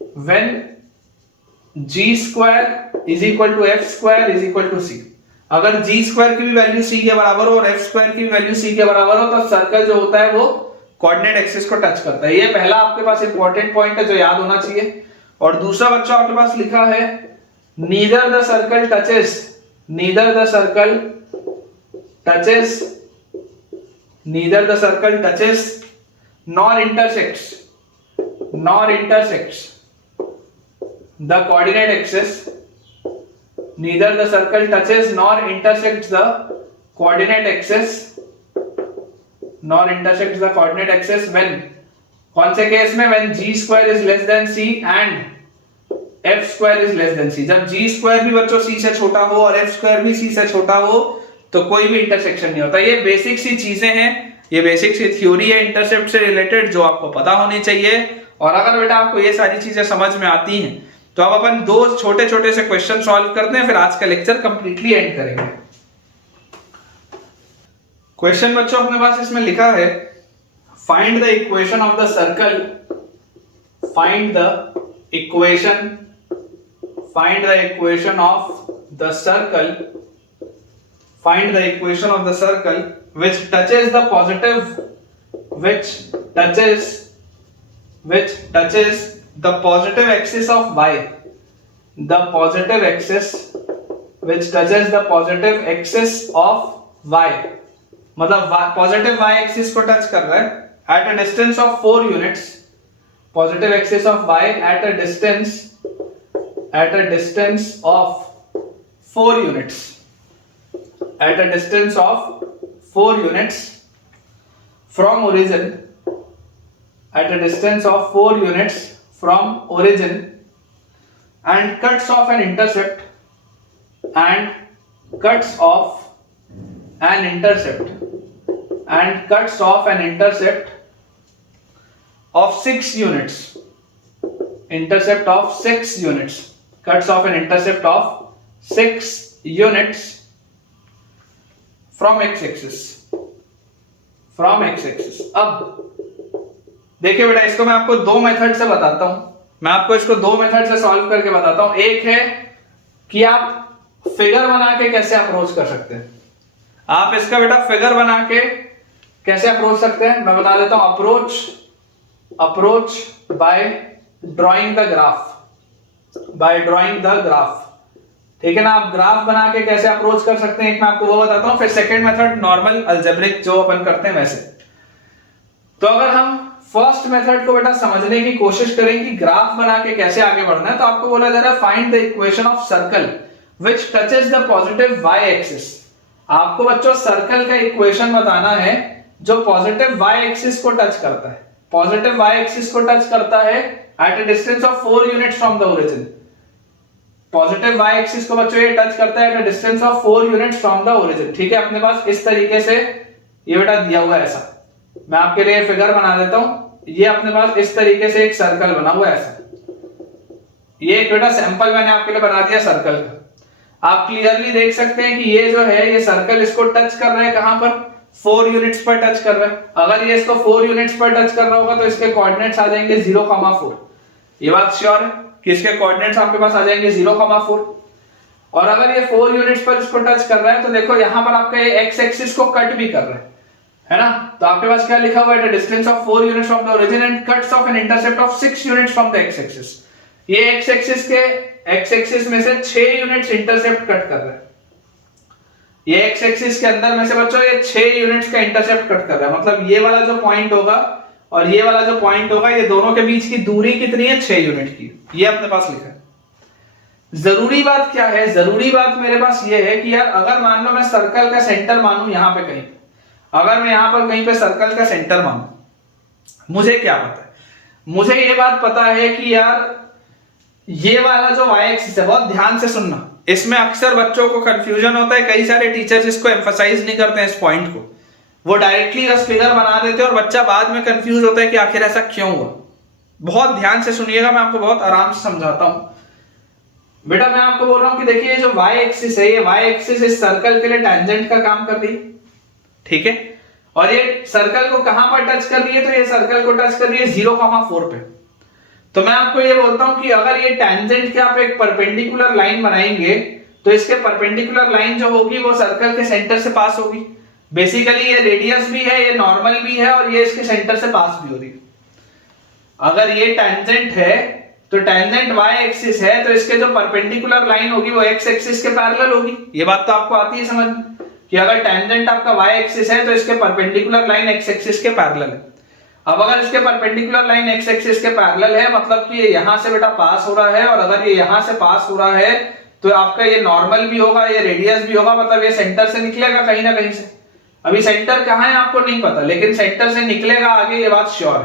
when g square is equal to f square is equal to c। अगर g स्क्वायर की भी वैल्यू c के बराबर हो और f स्क्वायर की भी वैल्यू c के बराबर हो तो सर्कल जो होता है वो कोऑर्डिनेट एक्सिस को टच करता है। ये पहला आपके पास इंपॉर्टेंट पॉइंट है जो याद होना चाहिए। और दूसरा बच्चों आपके पास लिखा है neither the circle touches nor intersects the coordinate axis neither the circle touches nor intersects the coordinate axis when, कौन से केस में, when g square is less than c and f square is less than c। जब g square भी बच्चों c से छोटा हो और f square भी c से छोटा हो तो कोई भी इंटरसेक्शन नहीं होता। ये बेसिक सी चीजें हैं, ये बेसिक सी थ्योरी है इंटरसेप्ट से रिलेटेड जो आपको पता होनी चाहिए। और अगर बेटा आपको ये सारी चीजें समझ में आती हैं तो अब अपन दो छोटे छोटे से क्वेश्चन सॉल्व करते हैं, फिर आज का लेक्चर कंप्लीटली एंड करेंगे। क्वेश्चन बच्चों अपने पास इसमें लिखा है, find the equation of the circle, find the equation of the circle, find the equation of the circle which touches the positive the positive axis of y, the positive axis which touches the positive axis of y, मतलब positive y axis को touch कर रहा है at a distance of 4 units, positive axis of y at a distance of 4 units, at a distance of 4 units from origin, at a distance of 4 units from origin, and cuts off an intercept of 6 units, intercept of 6 units, cuts off an intercept of 6 units from x-axis। अब देखिए बेटा, इसको मैं आपको दो method से बताता हूं, मैं आपको इसको दो मेथड से सॉल्व करके बताता हूं। एक है कि आप फिगर बना के कैसे अप्रोच कर सकते हैं, आप इसका बेटा फिगर बना के कैसे अप्रोच सकते हैं मैं बता देता हूं। Approach by drawing the graph, ठीक है ना। आप ग्राफ बना के कैसे अप्रोच कर सकते हैं एक मैं आपको वो बताता हूं, फिर सेकंड मेथड नॉर्मल अलजेब्रिक जो अपन करते हैं वैसे। तो अगर हम फर्स्ट मेथड को बेटा समझने की कोशिश करें कि ग्राफ बना के कैसे आगे बढ़ना है, तो आपको बोला जा रहा है find the equation of circle which touches the positive y axis. आपको बच्चों सर्कल का इक्वेशन बताना है जो पॉजिटिव y एक्सिस को टच करता है, पॉजिटिव y एक्सिस को टच करता है at a distance of 4 units from the origin. Positive y axis को बच्चों ये टच करता है at a distance of 4 units from the origin, ठीक है। अपने पास इस तरीके से ये बेटा दिया हुआ है ऐसा, मैं आपके लिए फिगर बना देता हूं। ये अपने पास इस तरीके से एक सर्कल बना हुआ है ऐसा, ये एक बेटा सैंपल मैंने आपके लिए बना दिया सर्कल का। आप क्लियरली देख सकते हैं कि ये जो है ये सर्कल इसको टच कर रहा है, कहां पर, 4 यूनिट्स पर टच कर रहा है। अगर ये इसको 4 यूनिट्स पर टच कर रहा होगा तो इसके कोऑर्डिनेट्स आ जाएंगे 0,4। ये बात श्योर है कि इसके कोऑर्डिनेट्स आपके पास आ जाएंगे 0,4। और अगर ये 4 यूनिट्स पर इसको टच कर रहा है तो देखो यहां पर आपका ये एक्स एक्सिस को कट भी कर रहा है ना। तो आपके पास क्या लिखा हुआ है, distance of 4 units from the origin and cuts of an intercept of 6 units from the x axis. ये एक्स एक्सिस में से 6 यूनिट्स इंटरसेप्ट कट कर रहा है। ये एक्स एक्सिस के अंदर में से बच्चों ये 6 यूनिट्स का इंटरसेप्ट कट कर रहा है, मतलब ये वाला जो पॉइंट होगा और ये वाला जो पॉइंट होगा, ये दोनों के बीच की दूरी कितनी है, 6 यूनिट की। ये अपने पास लिखा है। जरूरी बात क्या है, जरूरी बात मेरे पास ये है कि यार अगर मान लो मैं सर्कल का सेंटर मानूं यहां पे कहीं, अगर मैं यहां पर कहीं पे सर्कल का सेंटर मानूं, मुझे क्या पता है, मुझे ये बात पता है कि यार ये वाला जो y एक्सिस है, बहुत ध्यान से सुनना, इसमें अक्सर बच्चों को कंफ्यूजन होता है, कई सारे टीचर्स इसको एम्फसाइज नहीं करते हैं इस पॉइंट को, वो डायरेक्टली बस फिगर बना देते हैं और बच्चा बाद में कंफ्यूज होता है कि आखिर ऐसा क्यों हुआ। बहुत ध्यान से सुनिएगा, मैं आपको बहुत आराम से समझाता हूं बेटा। मैं आपको बोल रहा हूं कि देखिए ये जो y एक्सिस है, ये y एक्सिस इस सर्कल के लिए टेंजेंट का काम कर रही है, ठीक है। और ये सर्कल को कहां पर टच कर रही है, तो ये सर्कल को टच कर रही है 0,4 पे। तो मैं आपको ये बोलता हूं कि अगर ये टेंजेंट के आप एक परपेंडिकुलर लाइन बनाएंगे तो इसके परपेंडिकुलर लाइन जो होगी वो सर्कल के सेंटर से पास होगी। बेसिकली ये रेडियस भी है, ये नॉर्मल भी है और ये इसके सेंटर से पास भी हो रही है। अगर ये टेंजेंट है तो टेंजेंट y एक्सिस है, तो इसके जो परपेंडिकुलर लाइन होगी वो x एक्सिस के पैरेलल होगी। ये बात तो आपको आती है समझ कि अगर टेंजेंट आपका y एक्सिस है तो इसके परपेंडिकुलर लाइन x एक्सिस के पैरेलल है। अब अगर इसके परपेंडिकुलर लाइन x एक्सिस के पैरेलल है, मतलब कि ये यहां से बेटा पास हो रहा है, और अगर ये यहां से पास हो रहा है तो आपका ये नॉर्मल भी होगा, ये रेडियस भी होगा, मतलब ये सेंटर से निकलेगा कहीं ना कहीं से। अभी सेंटर कहाँ है आपको नहीं पता, लेकिन सेंटर से निकलेगा आगे, ये बात श्योर है।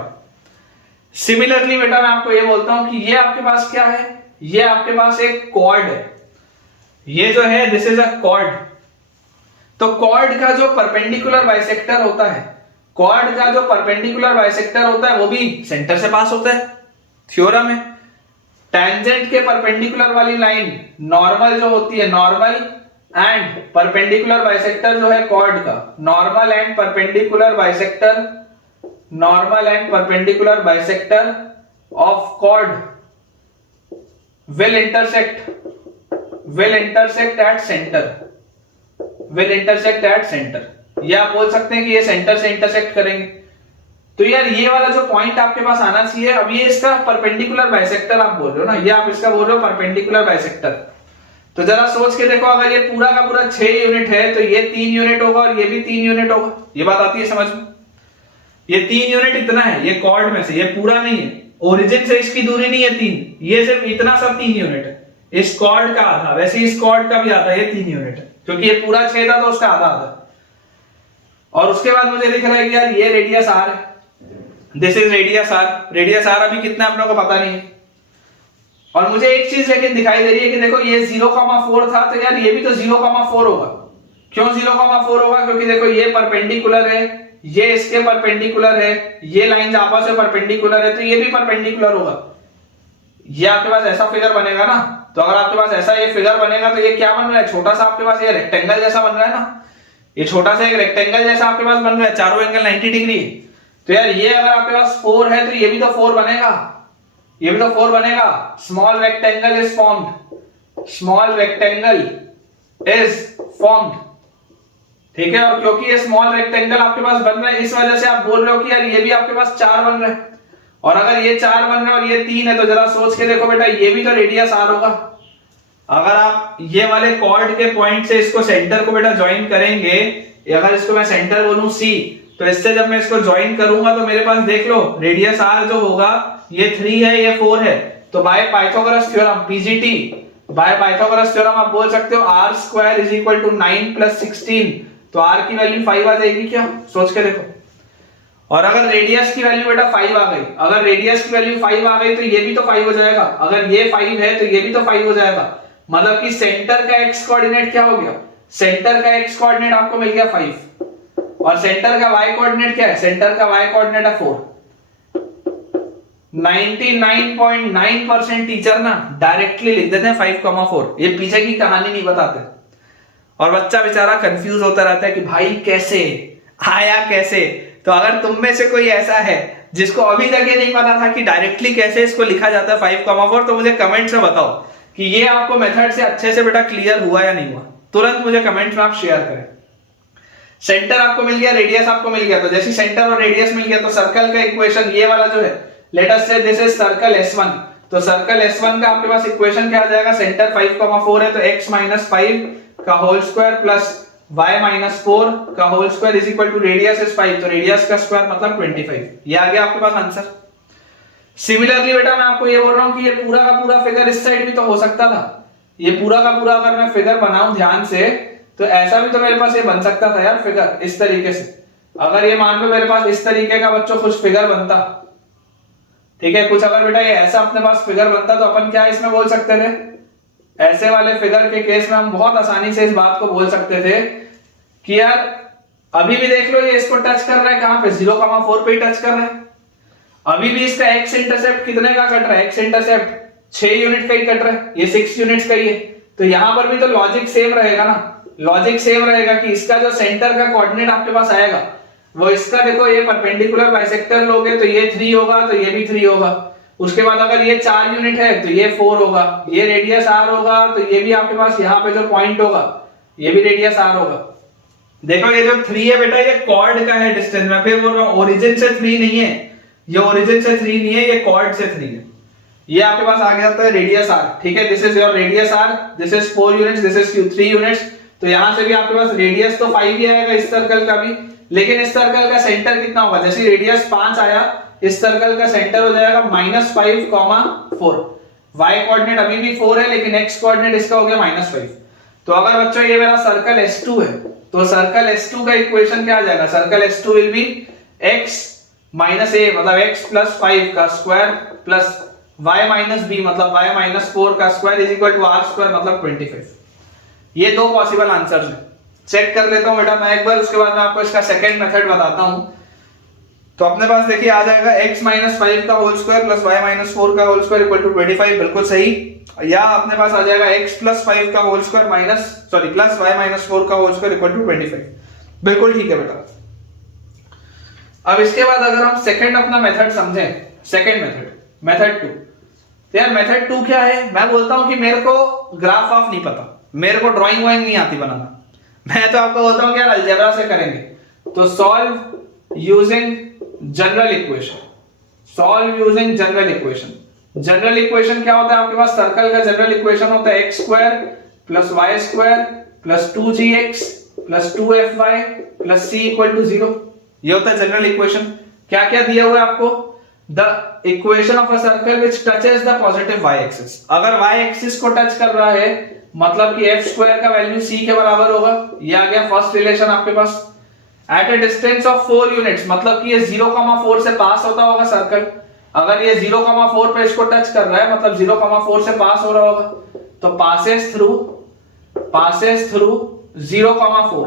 सिमिलरली बेटा मैं आपको ये बोलता हूं कि ये आपके पास क्या है, ये आपके पास एक कॉर्ड है, ये जो है दिस इज अ कॉर्ड। तो कॉर्ड का जो परपेंडिकुलर बाइसेक्टर होता है, कॉर्ड का जो परपेंडिकुलर बाइसेक्टर होता है वो भी सेंटर से पास होता है। थ्योरम है, टेंजेंट के परपेंडिकुलर वाली लाइन नॉर्मल जो होती है, नॉर्मल एंड परपेंडिकुलर बाइसेक्टर जो है कॉर्ड का, normal and perpendicular bisector, normal and perpendicular bisector of chord will intersect at center, will intersect at center। ये आप बोल सकते हैं कि ये सेंटर से इंटरसेक्ट करेंगे। तो यार ये वाला जो पॉइंट आपके पास आना चाहिए, अब ये इसका परपेंडिकुलर बाइसेक्टर आप बोल रहे हो ना, ये आप इसका बोल रहे हो परपेंडिकुलर बाइसेक्टर। तो जरा सोच के देखो, अगर ये पूरा का पूरा 6 यूनिट है तो ये 3 यूनिट होगा और ये भी 3 यूनिट होगा। ये बात आती है समझ में? ये 3 यूनिट इतना है, ये कॉर्ड में से, ये पूरा नहीं है, ओरिजिन से इसकी दूरी नहीं है 3, ये सिर्फ इतना सा 3 यूनिट है। इस कॉर्ड का आधा, वैसे इस कॉर्ड का भी आता है, ये 3 यूनिट है, क्योंकि ये पूरा 6 था तो उसका आधा आधा। और उसके बाद मुझे दिख रहा है कि यार ये रेडियस आर है, this is radius R. Radius R अभी कितना अपने को पता नहीं है। और मुझे एक चीज लेकिन दिखाई दे रही है कि देखो ये 0,4 था, तो यार ये भी तो 0,4 होगा। क्यों 0,4 होगा? क्योंकि देखो ये परपेंडिकुलर है, ये इसके परपेंडिकुलर है, ये लाइंस आपस में परपेंडिकुलर है, तो ये भी परपेंडिकुलर होगा। ये आपके पास ऐसा फिगर बनेगा ना, तो अगर आपके पास ऐसा ये फिगर बनेगा तो ये क्या बन रहा है, छोटा सा आपके पास ये रेक्टेंगल जैसा बन रहा है ना, ये छोटा सा एक रेक्टेंगल जैसा आपके पास बन रहा है, चारों एंगल 90 डिग्री। तो यार ये अगर आपके पास 4 है तो ये भी तो 4 बनेगा, ये भी तो 4 बनेगा। Small rectangle is formed, small rectangle is formed, ठीक है। और क्योंकि ये स्मॉल रेक्टेंगल आपके पास बन रहा है, इस वजह से आप बोल रहे हो कि यार ये भी आपके पास 4 बन रहा है। और अगर ये 4 बन रहा है और ये 3 है, तो जरा सोच के देखो बेटा, ये भी तो रेडियस आर होगा। अगर आप ये वाले कॉर्ड के पॉइंट से इसको सेंटर को बेटा ज्वाइन करेंगे, अगर इसको मैं सेंटर बोलूं सी, तो इससे जब मैं इसको ज्वाइन करूंगा तो मेरे पास देख लो रेडियस आर जो होगा, ये 3 है, ये 4 है। तो by Pythagoras theorem, PGT, by Pythagoras theorem आप बोल सकते हो R square is equal to 9 + 16। तो आर की वैल्यू 5 आ जाएगी क्या? सोच के देखो। और अगर रेडियस की वैल्यू बेटा 5 आ गई, अगर रेडियस की वैल्यू 5 आ गई तो ये भी तो 5 हो जाएगा। अगर ये 5 है तो ये भी तो 5 हो जाएगा। मतलब कि सेंटर का एक्स कोऑर्डिनेट क्या हो गया? सेंटर का एक्स कोऑर्डिनेट आपको मिल गया 5, और सेंटर का वाई कोऑर्डिनेट क्या है? सेंटर का वाई कोऑर्डिनेट है 4। 99.9% टीचर ना डायरेक्टली लिख देते हैं 5,4, ये पीछे की कहानी नहीं बताते। और बच्चा बेचारा कंफ्यूज होता रहता है कि भाई कैसे आया, कैसे। तो अगर तुम में से कोई ऐसा है जिसको अभी तक ये नहीं पता था कि डायरेक्टली कैसे इसको लिखा जाता है 5,4, तो मुझे कमेंट में बताओ कि ये आपको मेथड से अच्छे से बेटा क्लियर हुआ या नहीं हुआ। तुरंत मुझे कमेंट में आप शेयर करें। सेंटर आपको मिल गया, रेडियस आपको मिल गया, तो जैसे सेंटर और रेडियस मिल गया तो सर्कल का इक्वेशन ये वाला जो है, लेट अस से दिस इज सर्कल S1। तो सर्कल S1 का आपके पास इक्वेशन क्या आ जाएगा? सेंटर 5,4 है तो x - 5 का होल स्क्वायर प्लस y - 4 का whole square is equal to radius is 5, तो रेडियस का स्क्वायर मतलब 25। ये आ गया आपके पास आंसर। सिमिलरली बेटा मैं आपको ये बोल रहा हूं कि ये पूरा का पूरा फिगर इस साइड भी तो हो सकता था। ये पूरा का पूरा अगर मैं फिगर बनाऊं ध्यान से, तो ऐसा भी तो मेरे पास ये बन सकता था यार फिगर, इस तरीके से। अगर ये मान लो मेरे पास इस तरीके का बच्चों कुछ फिगर बनता, ठीक है, कुछ अगर बेटा ये ऐसा अपने पास फिगर बनता, तो अपन क्या इसमें बोल सकते थे? ऐसे वाले फिगर के केस में हम बहुत आसानी से इस बात को बोल सकते थे कि यार अभी भी देख लो ये इसको टच कर रहा है, कहां पे? 0,4 पे ही टच कर रहा है। अभी भी इसका एक्स इंटरसेप्ट कितने का कट रहा है? एक्स इंटरसेप्ट 6 यूनिट का ही कट रहा है, ये 6 यूनिट्स का ही है। तो यहां पर भी तो लॉजिक सेम रहेगा ना, लॉजिक सेम रहेगा कि इसका जो सेंटर का कोऑर्डिनेट आपके पास आएगा वो इसका, देखो ये परपेंडिकुलर बाइसेक्टर लोगे तो ये 3 होगा, तो ये भी 3 होगा। उसके बाद अगर ये 4 यूनिट है तो ये 4 होगा, ये रेडियस r होगा, तो ये भी आपके पास यहाँ पे जो पॉइंट होगा ये भी रेडियस r होगा। देखो ये जो 3 है बेटा ये कॉर्ड का है डिस्टेंस, मैं फिर बोल रहा हूँ ओरिजिन से 3 नहीं है, ये ओरिजिन से 3 नहीं है, ये कॉर्ड से 3 है। ये आपके पास आ गया था रेडियस r, ठीक है, this is your radius r, this is 4 units, this is 3 units. तो यहां से भी आपके पास रेडियस तो 5 ही आएगा इस सर्कल का भी, लेकिन इस सर्कल का सेंटर कितना होगा? जैसे रेडियस 5 आया, इस सर्कल का सेंटर हो जाएगा -5,4। y कोऑर्डिनेट अभी भी 4 है, लेकिन x कोऑर्डिनेट इसका हो गया -5। तो अगर बच्चों ये मेरा सर्कल S2 है, तो सर्कल S2 का इक्वेशन क्या आ जाएगा? Circle S2 will be x minus a मतलब x प्लस 5 का square plus y minus b मतलब y माइनस 4 का square is equal to r square मतलब 25। ये दो पॉसिबल आंसर्स हैं। चेक कर लेता हूं बेटा मैं एक बार, उसके बाद मैं आपको इसका सेकंड मेथड बताता हूं। तो अपने पास देखिए आ जाएगा x माइनस 5 का whole square plus y minus 4 का होल स्क्वायर इक्वल टू 25, बिल्कुल सही। या अपने पास आ जाएगा x प्लस 5 का whole square plus y minus 4 का होल स्क्वायर इक्वल टू 25, बिल्कुल ठीक है बेटा। अब इसके बाद अगर हम सेकंड अपना मेथड समझें, सेकंड मेथड 2, तो यार मेथड 2 क्या है? मैं बोलता हूं कि मेरे को ग्राफ ऑफ नहीं पता, मेरे को ड्राइंग वाइंग नहीं आती बनाना, मैं तो आपको बोलता हूं कि यार अलजेब्रा से करेंगे। तो solve using general equation, solve using general equation. General equation क्या होता है आपके पास? सर्कल का जनरल इक्वेशन होता है x square plus y square plus 2gx plus 2fy plus c equal to 0। ये होता है जनरल इक्वेशन। क्या क्या दिया हुआ है आपको? The equation of a circle which touches the positive y axis. अगर y एक्सिस को टच कर रहा है मतलब कि f स्क्वायर का वैल्यू c के बराबर होगा। ये आ गया फर्स्ट रिलेशन आपके पास। At a distance of 4 units मतलब कि ये 0,4 से पास होता होगा सर्कल। अगर ये 0,4 पे इसको टच कर रहा है मतलब 0,4 से पास हो रहा होगा, तो पासेस थ्रू 0,4।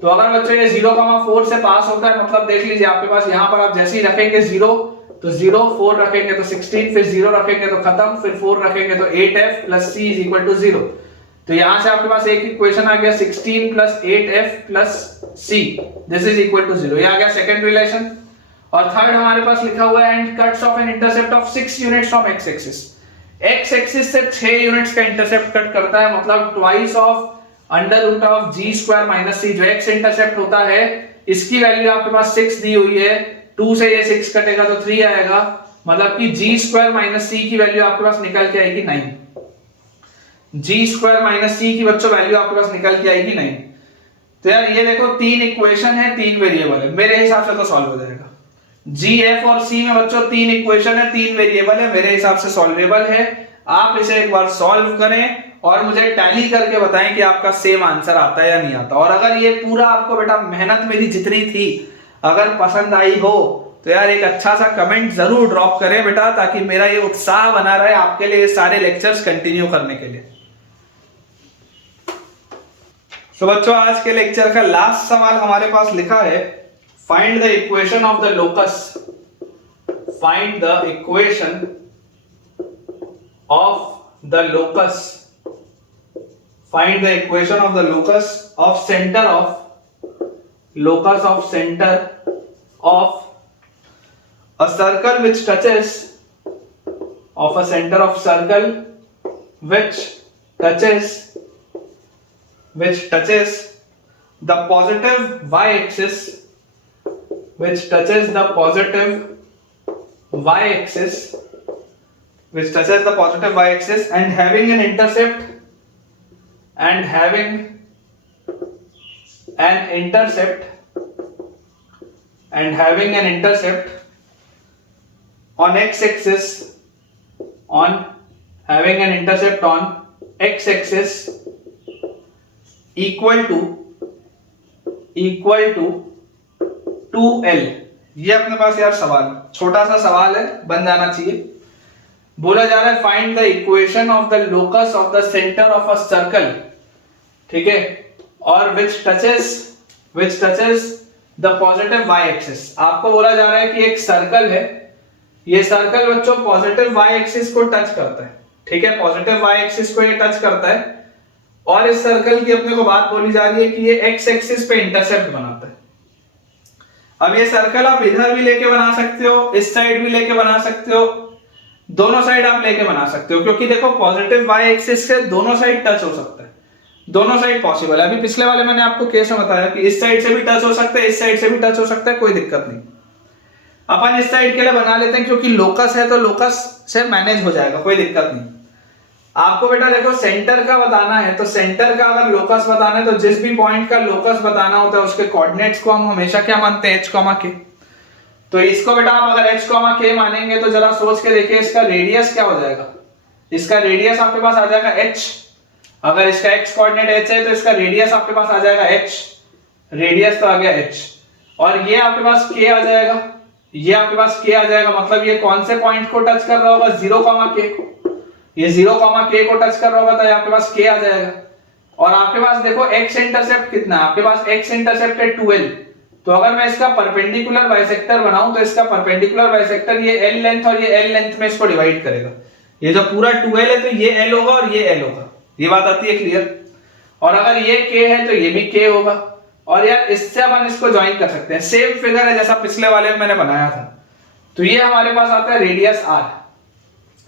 तो अगर बच्चों ये 0,4 से पास होता है मतलब देख लीजिए आपके पास यहां पर आप जैसे ही रखेंगे 0 तो 0, 4 रखेंगे तो 16, फिर 0 रखेंगे तो खत्म, फिर 4 रखेंगे तो 8f plus c is equal to 0। तो यहां से आपके पास एक इक्वेशन आ गया 16 plus 8f plus c, this is equal to 0। ये आ गया सेकंड रिलेशन। और थर्ड हमारे पास लिखा हुआ है and cuts of an intercept of 6 units from x axis. x axis से 6 यूनिट्स का इंटरसेप्ट कट करता है मतलब twice of under root of g square minus c। जो x इंटरसेप्ट होता है इसकी वैल्यू आपके पास 6 दी हुई है, 2 से ये 6 कटेगा तो 3 आएगा, मतलब कि g स्क्वायर माइनस c की वैल्यू आपके पास निकल के आएगी 9। g स्क्वायर माइनस c की बच्चों वैल्यू आपके पास निकल के आएगी 9। तो यार ये देखो 3 इक्वेशन है, 3 वेरिएबल है, मेरे हिसाब से तो सॉल्व हो जाएगा। g, f और c में बच्चों 3 इक्वेशन है, 3 वेरिएबल है, मेरे हिसाब से सॉल्वेबल है। आप इसे एक बार सॉल्व करें और मुझे टैली करके बताएं कि आपका सेम आंसर आता है या नहीं आता। और अगर ये पूरा आपको बेटा मेहनत मेरी जितनी थी अगर पसंद आई हो तो यार एक अच्छा सा कमेंट जरूर ड्रॉप करें बेटा, ताकि मेरा ये उत्साह बना रहे आपके लिए सारे लेक्चर्स कंटिन्यू करने के लिए। तो बच्चों आज के लेक्चर का लास्ट सवाल हमारे पास लिखा है find the equation of the locus, find the equation of the locus, find the equation of the locus of centre of a circle which touches of a center of circle which touches the positive y axis, which touches the positive y axis and having an intercept on x axis, equal to 2l। ये अपने पास यार सवाल छोटा सा सवाल है, बन जाना चाहिए। बोला जा रहा है find the equation of the locus of the centre of a circle, ठीक है, और विच touches the positive y axis. आपको बोला जा रहा है कि एक सर्कल है, ये सर्कल बच्चों पॉजिटिव y एक्सिस को टच करता है, ठीक है, पॉजिटिव y एक्सिस को ये टच करता है। और इस सर्कल की अपने को बात बोली जा रही है कि ये x एक्सिस पे इंटरसेप्ट बनाता है। अब ये सर्कल आप इधर भी लेके बना सकते हो, इस साइड भी लेके बना सकते हो, दोनों साइड आप लेके बना सकते हो, क्योंकि देखो पॉजिटिव y एक्सिस से दोनों साइड टच हो सकता है, दोनों साइड पॉसिबल है। अभी पिछले वाले मैंने आपको केस में बताया कि इस साइड से भी टच हो सकता है, इस साइड से भी टच हो सकता है, कोई दिक्कत नहीं। अपन इस साइड के लिए बना लेते हैं क्योंकि लोकस है तो लोकस से मैनेज हो जाएगा, कोई दिक्कत नहीं। आपको बेटा देखो सेंटर का बताना है, तो सेंटर का अगर लोकस बताना है तो जिस भी पॉइंट का लोकस बताना होता है उसके कोऑर्डिनेट्स को हम हमेशा क्या मानते हैं, h, k। तो इसको बेटा आप अगर h, k मानेंगे तो जरा सोच के देखिए इसका रेडियस क्या हो जाएगा। इसका रेडियस आपके पास आ जाएगा h। अगर इसका x कोऑर्डिनेट h है तो इसका रेडियस आपके पास आ जाएगा h, रेडियस तो आ गया h। और ये आपके पास k आ जाएगा, ये आपके पास k आ जाएगा, मतलब ये कौन से पॉइंट को टच कर रहा होगा, 0, k को। ये 0, k को टच कर रहा होगा तो ये आपके पास k आ जाएगा। और आपके पास देखो x इंटरसेप्ट कितना है, आपके पास x इंटरसेप्ट है 12। तो अगर मैं इसका परपेंडिकुलर बाइसेक्टर बनाऊं तो इसका परपेंडिकुलर बाइसेक्टर ये l लेंथ और ये l लेंथ में इसको डिवाइड करेगा। ये जो पूरा 12 है तो ये l होगा और ये l होगा, ये बात आती है क्लियर। और अगर ये k है तो ये भी k होगा। और यार इससे अपन इसको ज्वाइन कर सकते हैं, सेम फिगर है जैसा पिछले वाले में मैंने बनाया था। तो ये हमारे पास आता है रेडियस r,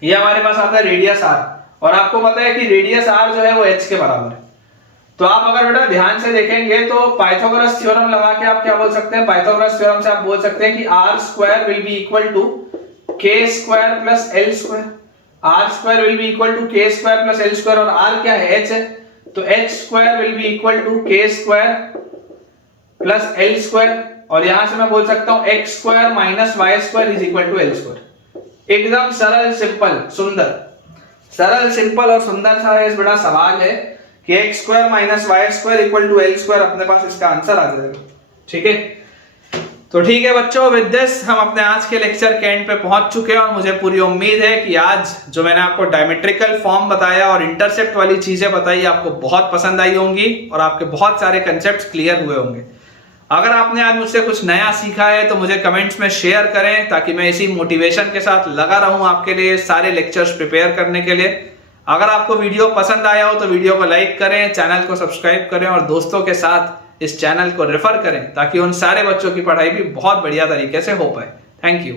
ये हमारे पास आता है रेडियस r। और आपको पता है कि रेडियस r जो है वो h के बराबर है। तो आप अगर बेटा ध्यान से देखेंगे तो पाइथागोरस थ्योरम लगा के आप क्या बोल सकते हैं, पाइथागोरस थ्योरम से आप बोल सकते हैं कि r square will be equal to k square plus l square. r square will be equal to k square plus l square, और r क्या है, h है। तो h square will be equal to k square plus l square. और यहां से मैं बोल सकता हूं x square minus y square is equal to l square. एकदम सरल, सिंपल, सुंदर, सरल, सिंपल और सुंदर सा इस बड़ा सवाल है कि x square minus y square equal to l square, अपने पास इसका आंसर आ जाएगा। ठीक है, तो ठीक है बच्चों, विद दिस हम अपने आज के लेक्चर के एंड पे पहुंच चुके हैं। और मुझे पूरी उम्मीद है कि आज जो मैंने आपको डायमेट्रिकल फॉर्म बताया और इंटरसेप्ट वाली चीजें बताई आपको बहुत पसंद आई होंगी और आपके बहुत सारे कंसेप्ट क्लियर हुए होंगे। अगर आपने आज मुझसे कुछ नया सीखा है तो मुझे कमेंट्स में शेयर करें, ताकि मैं इसी मोटिवेशन के साथ लगा रहूं आपके लिए सारे लेक्चर्स प्रिपेयर करने के लिए। अगर आपको वीडियो पसंद आया हो तो वीडियो को लाइक करें, चैनल को सब्सक्राइब करें और दोस्तों के साथ इस चैनल को रेफर करें, ताकि उन सारे बच्चों की पढ़ाई भी बहुत बढ़िया तरीके से हो पाए। Thank you.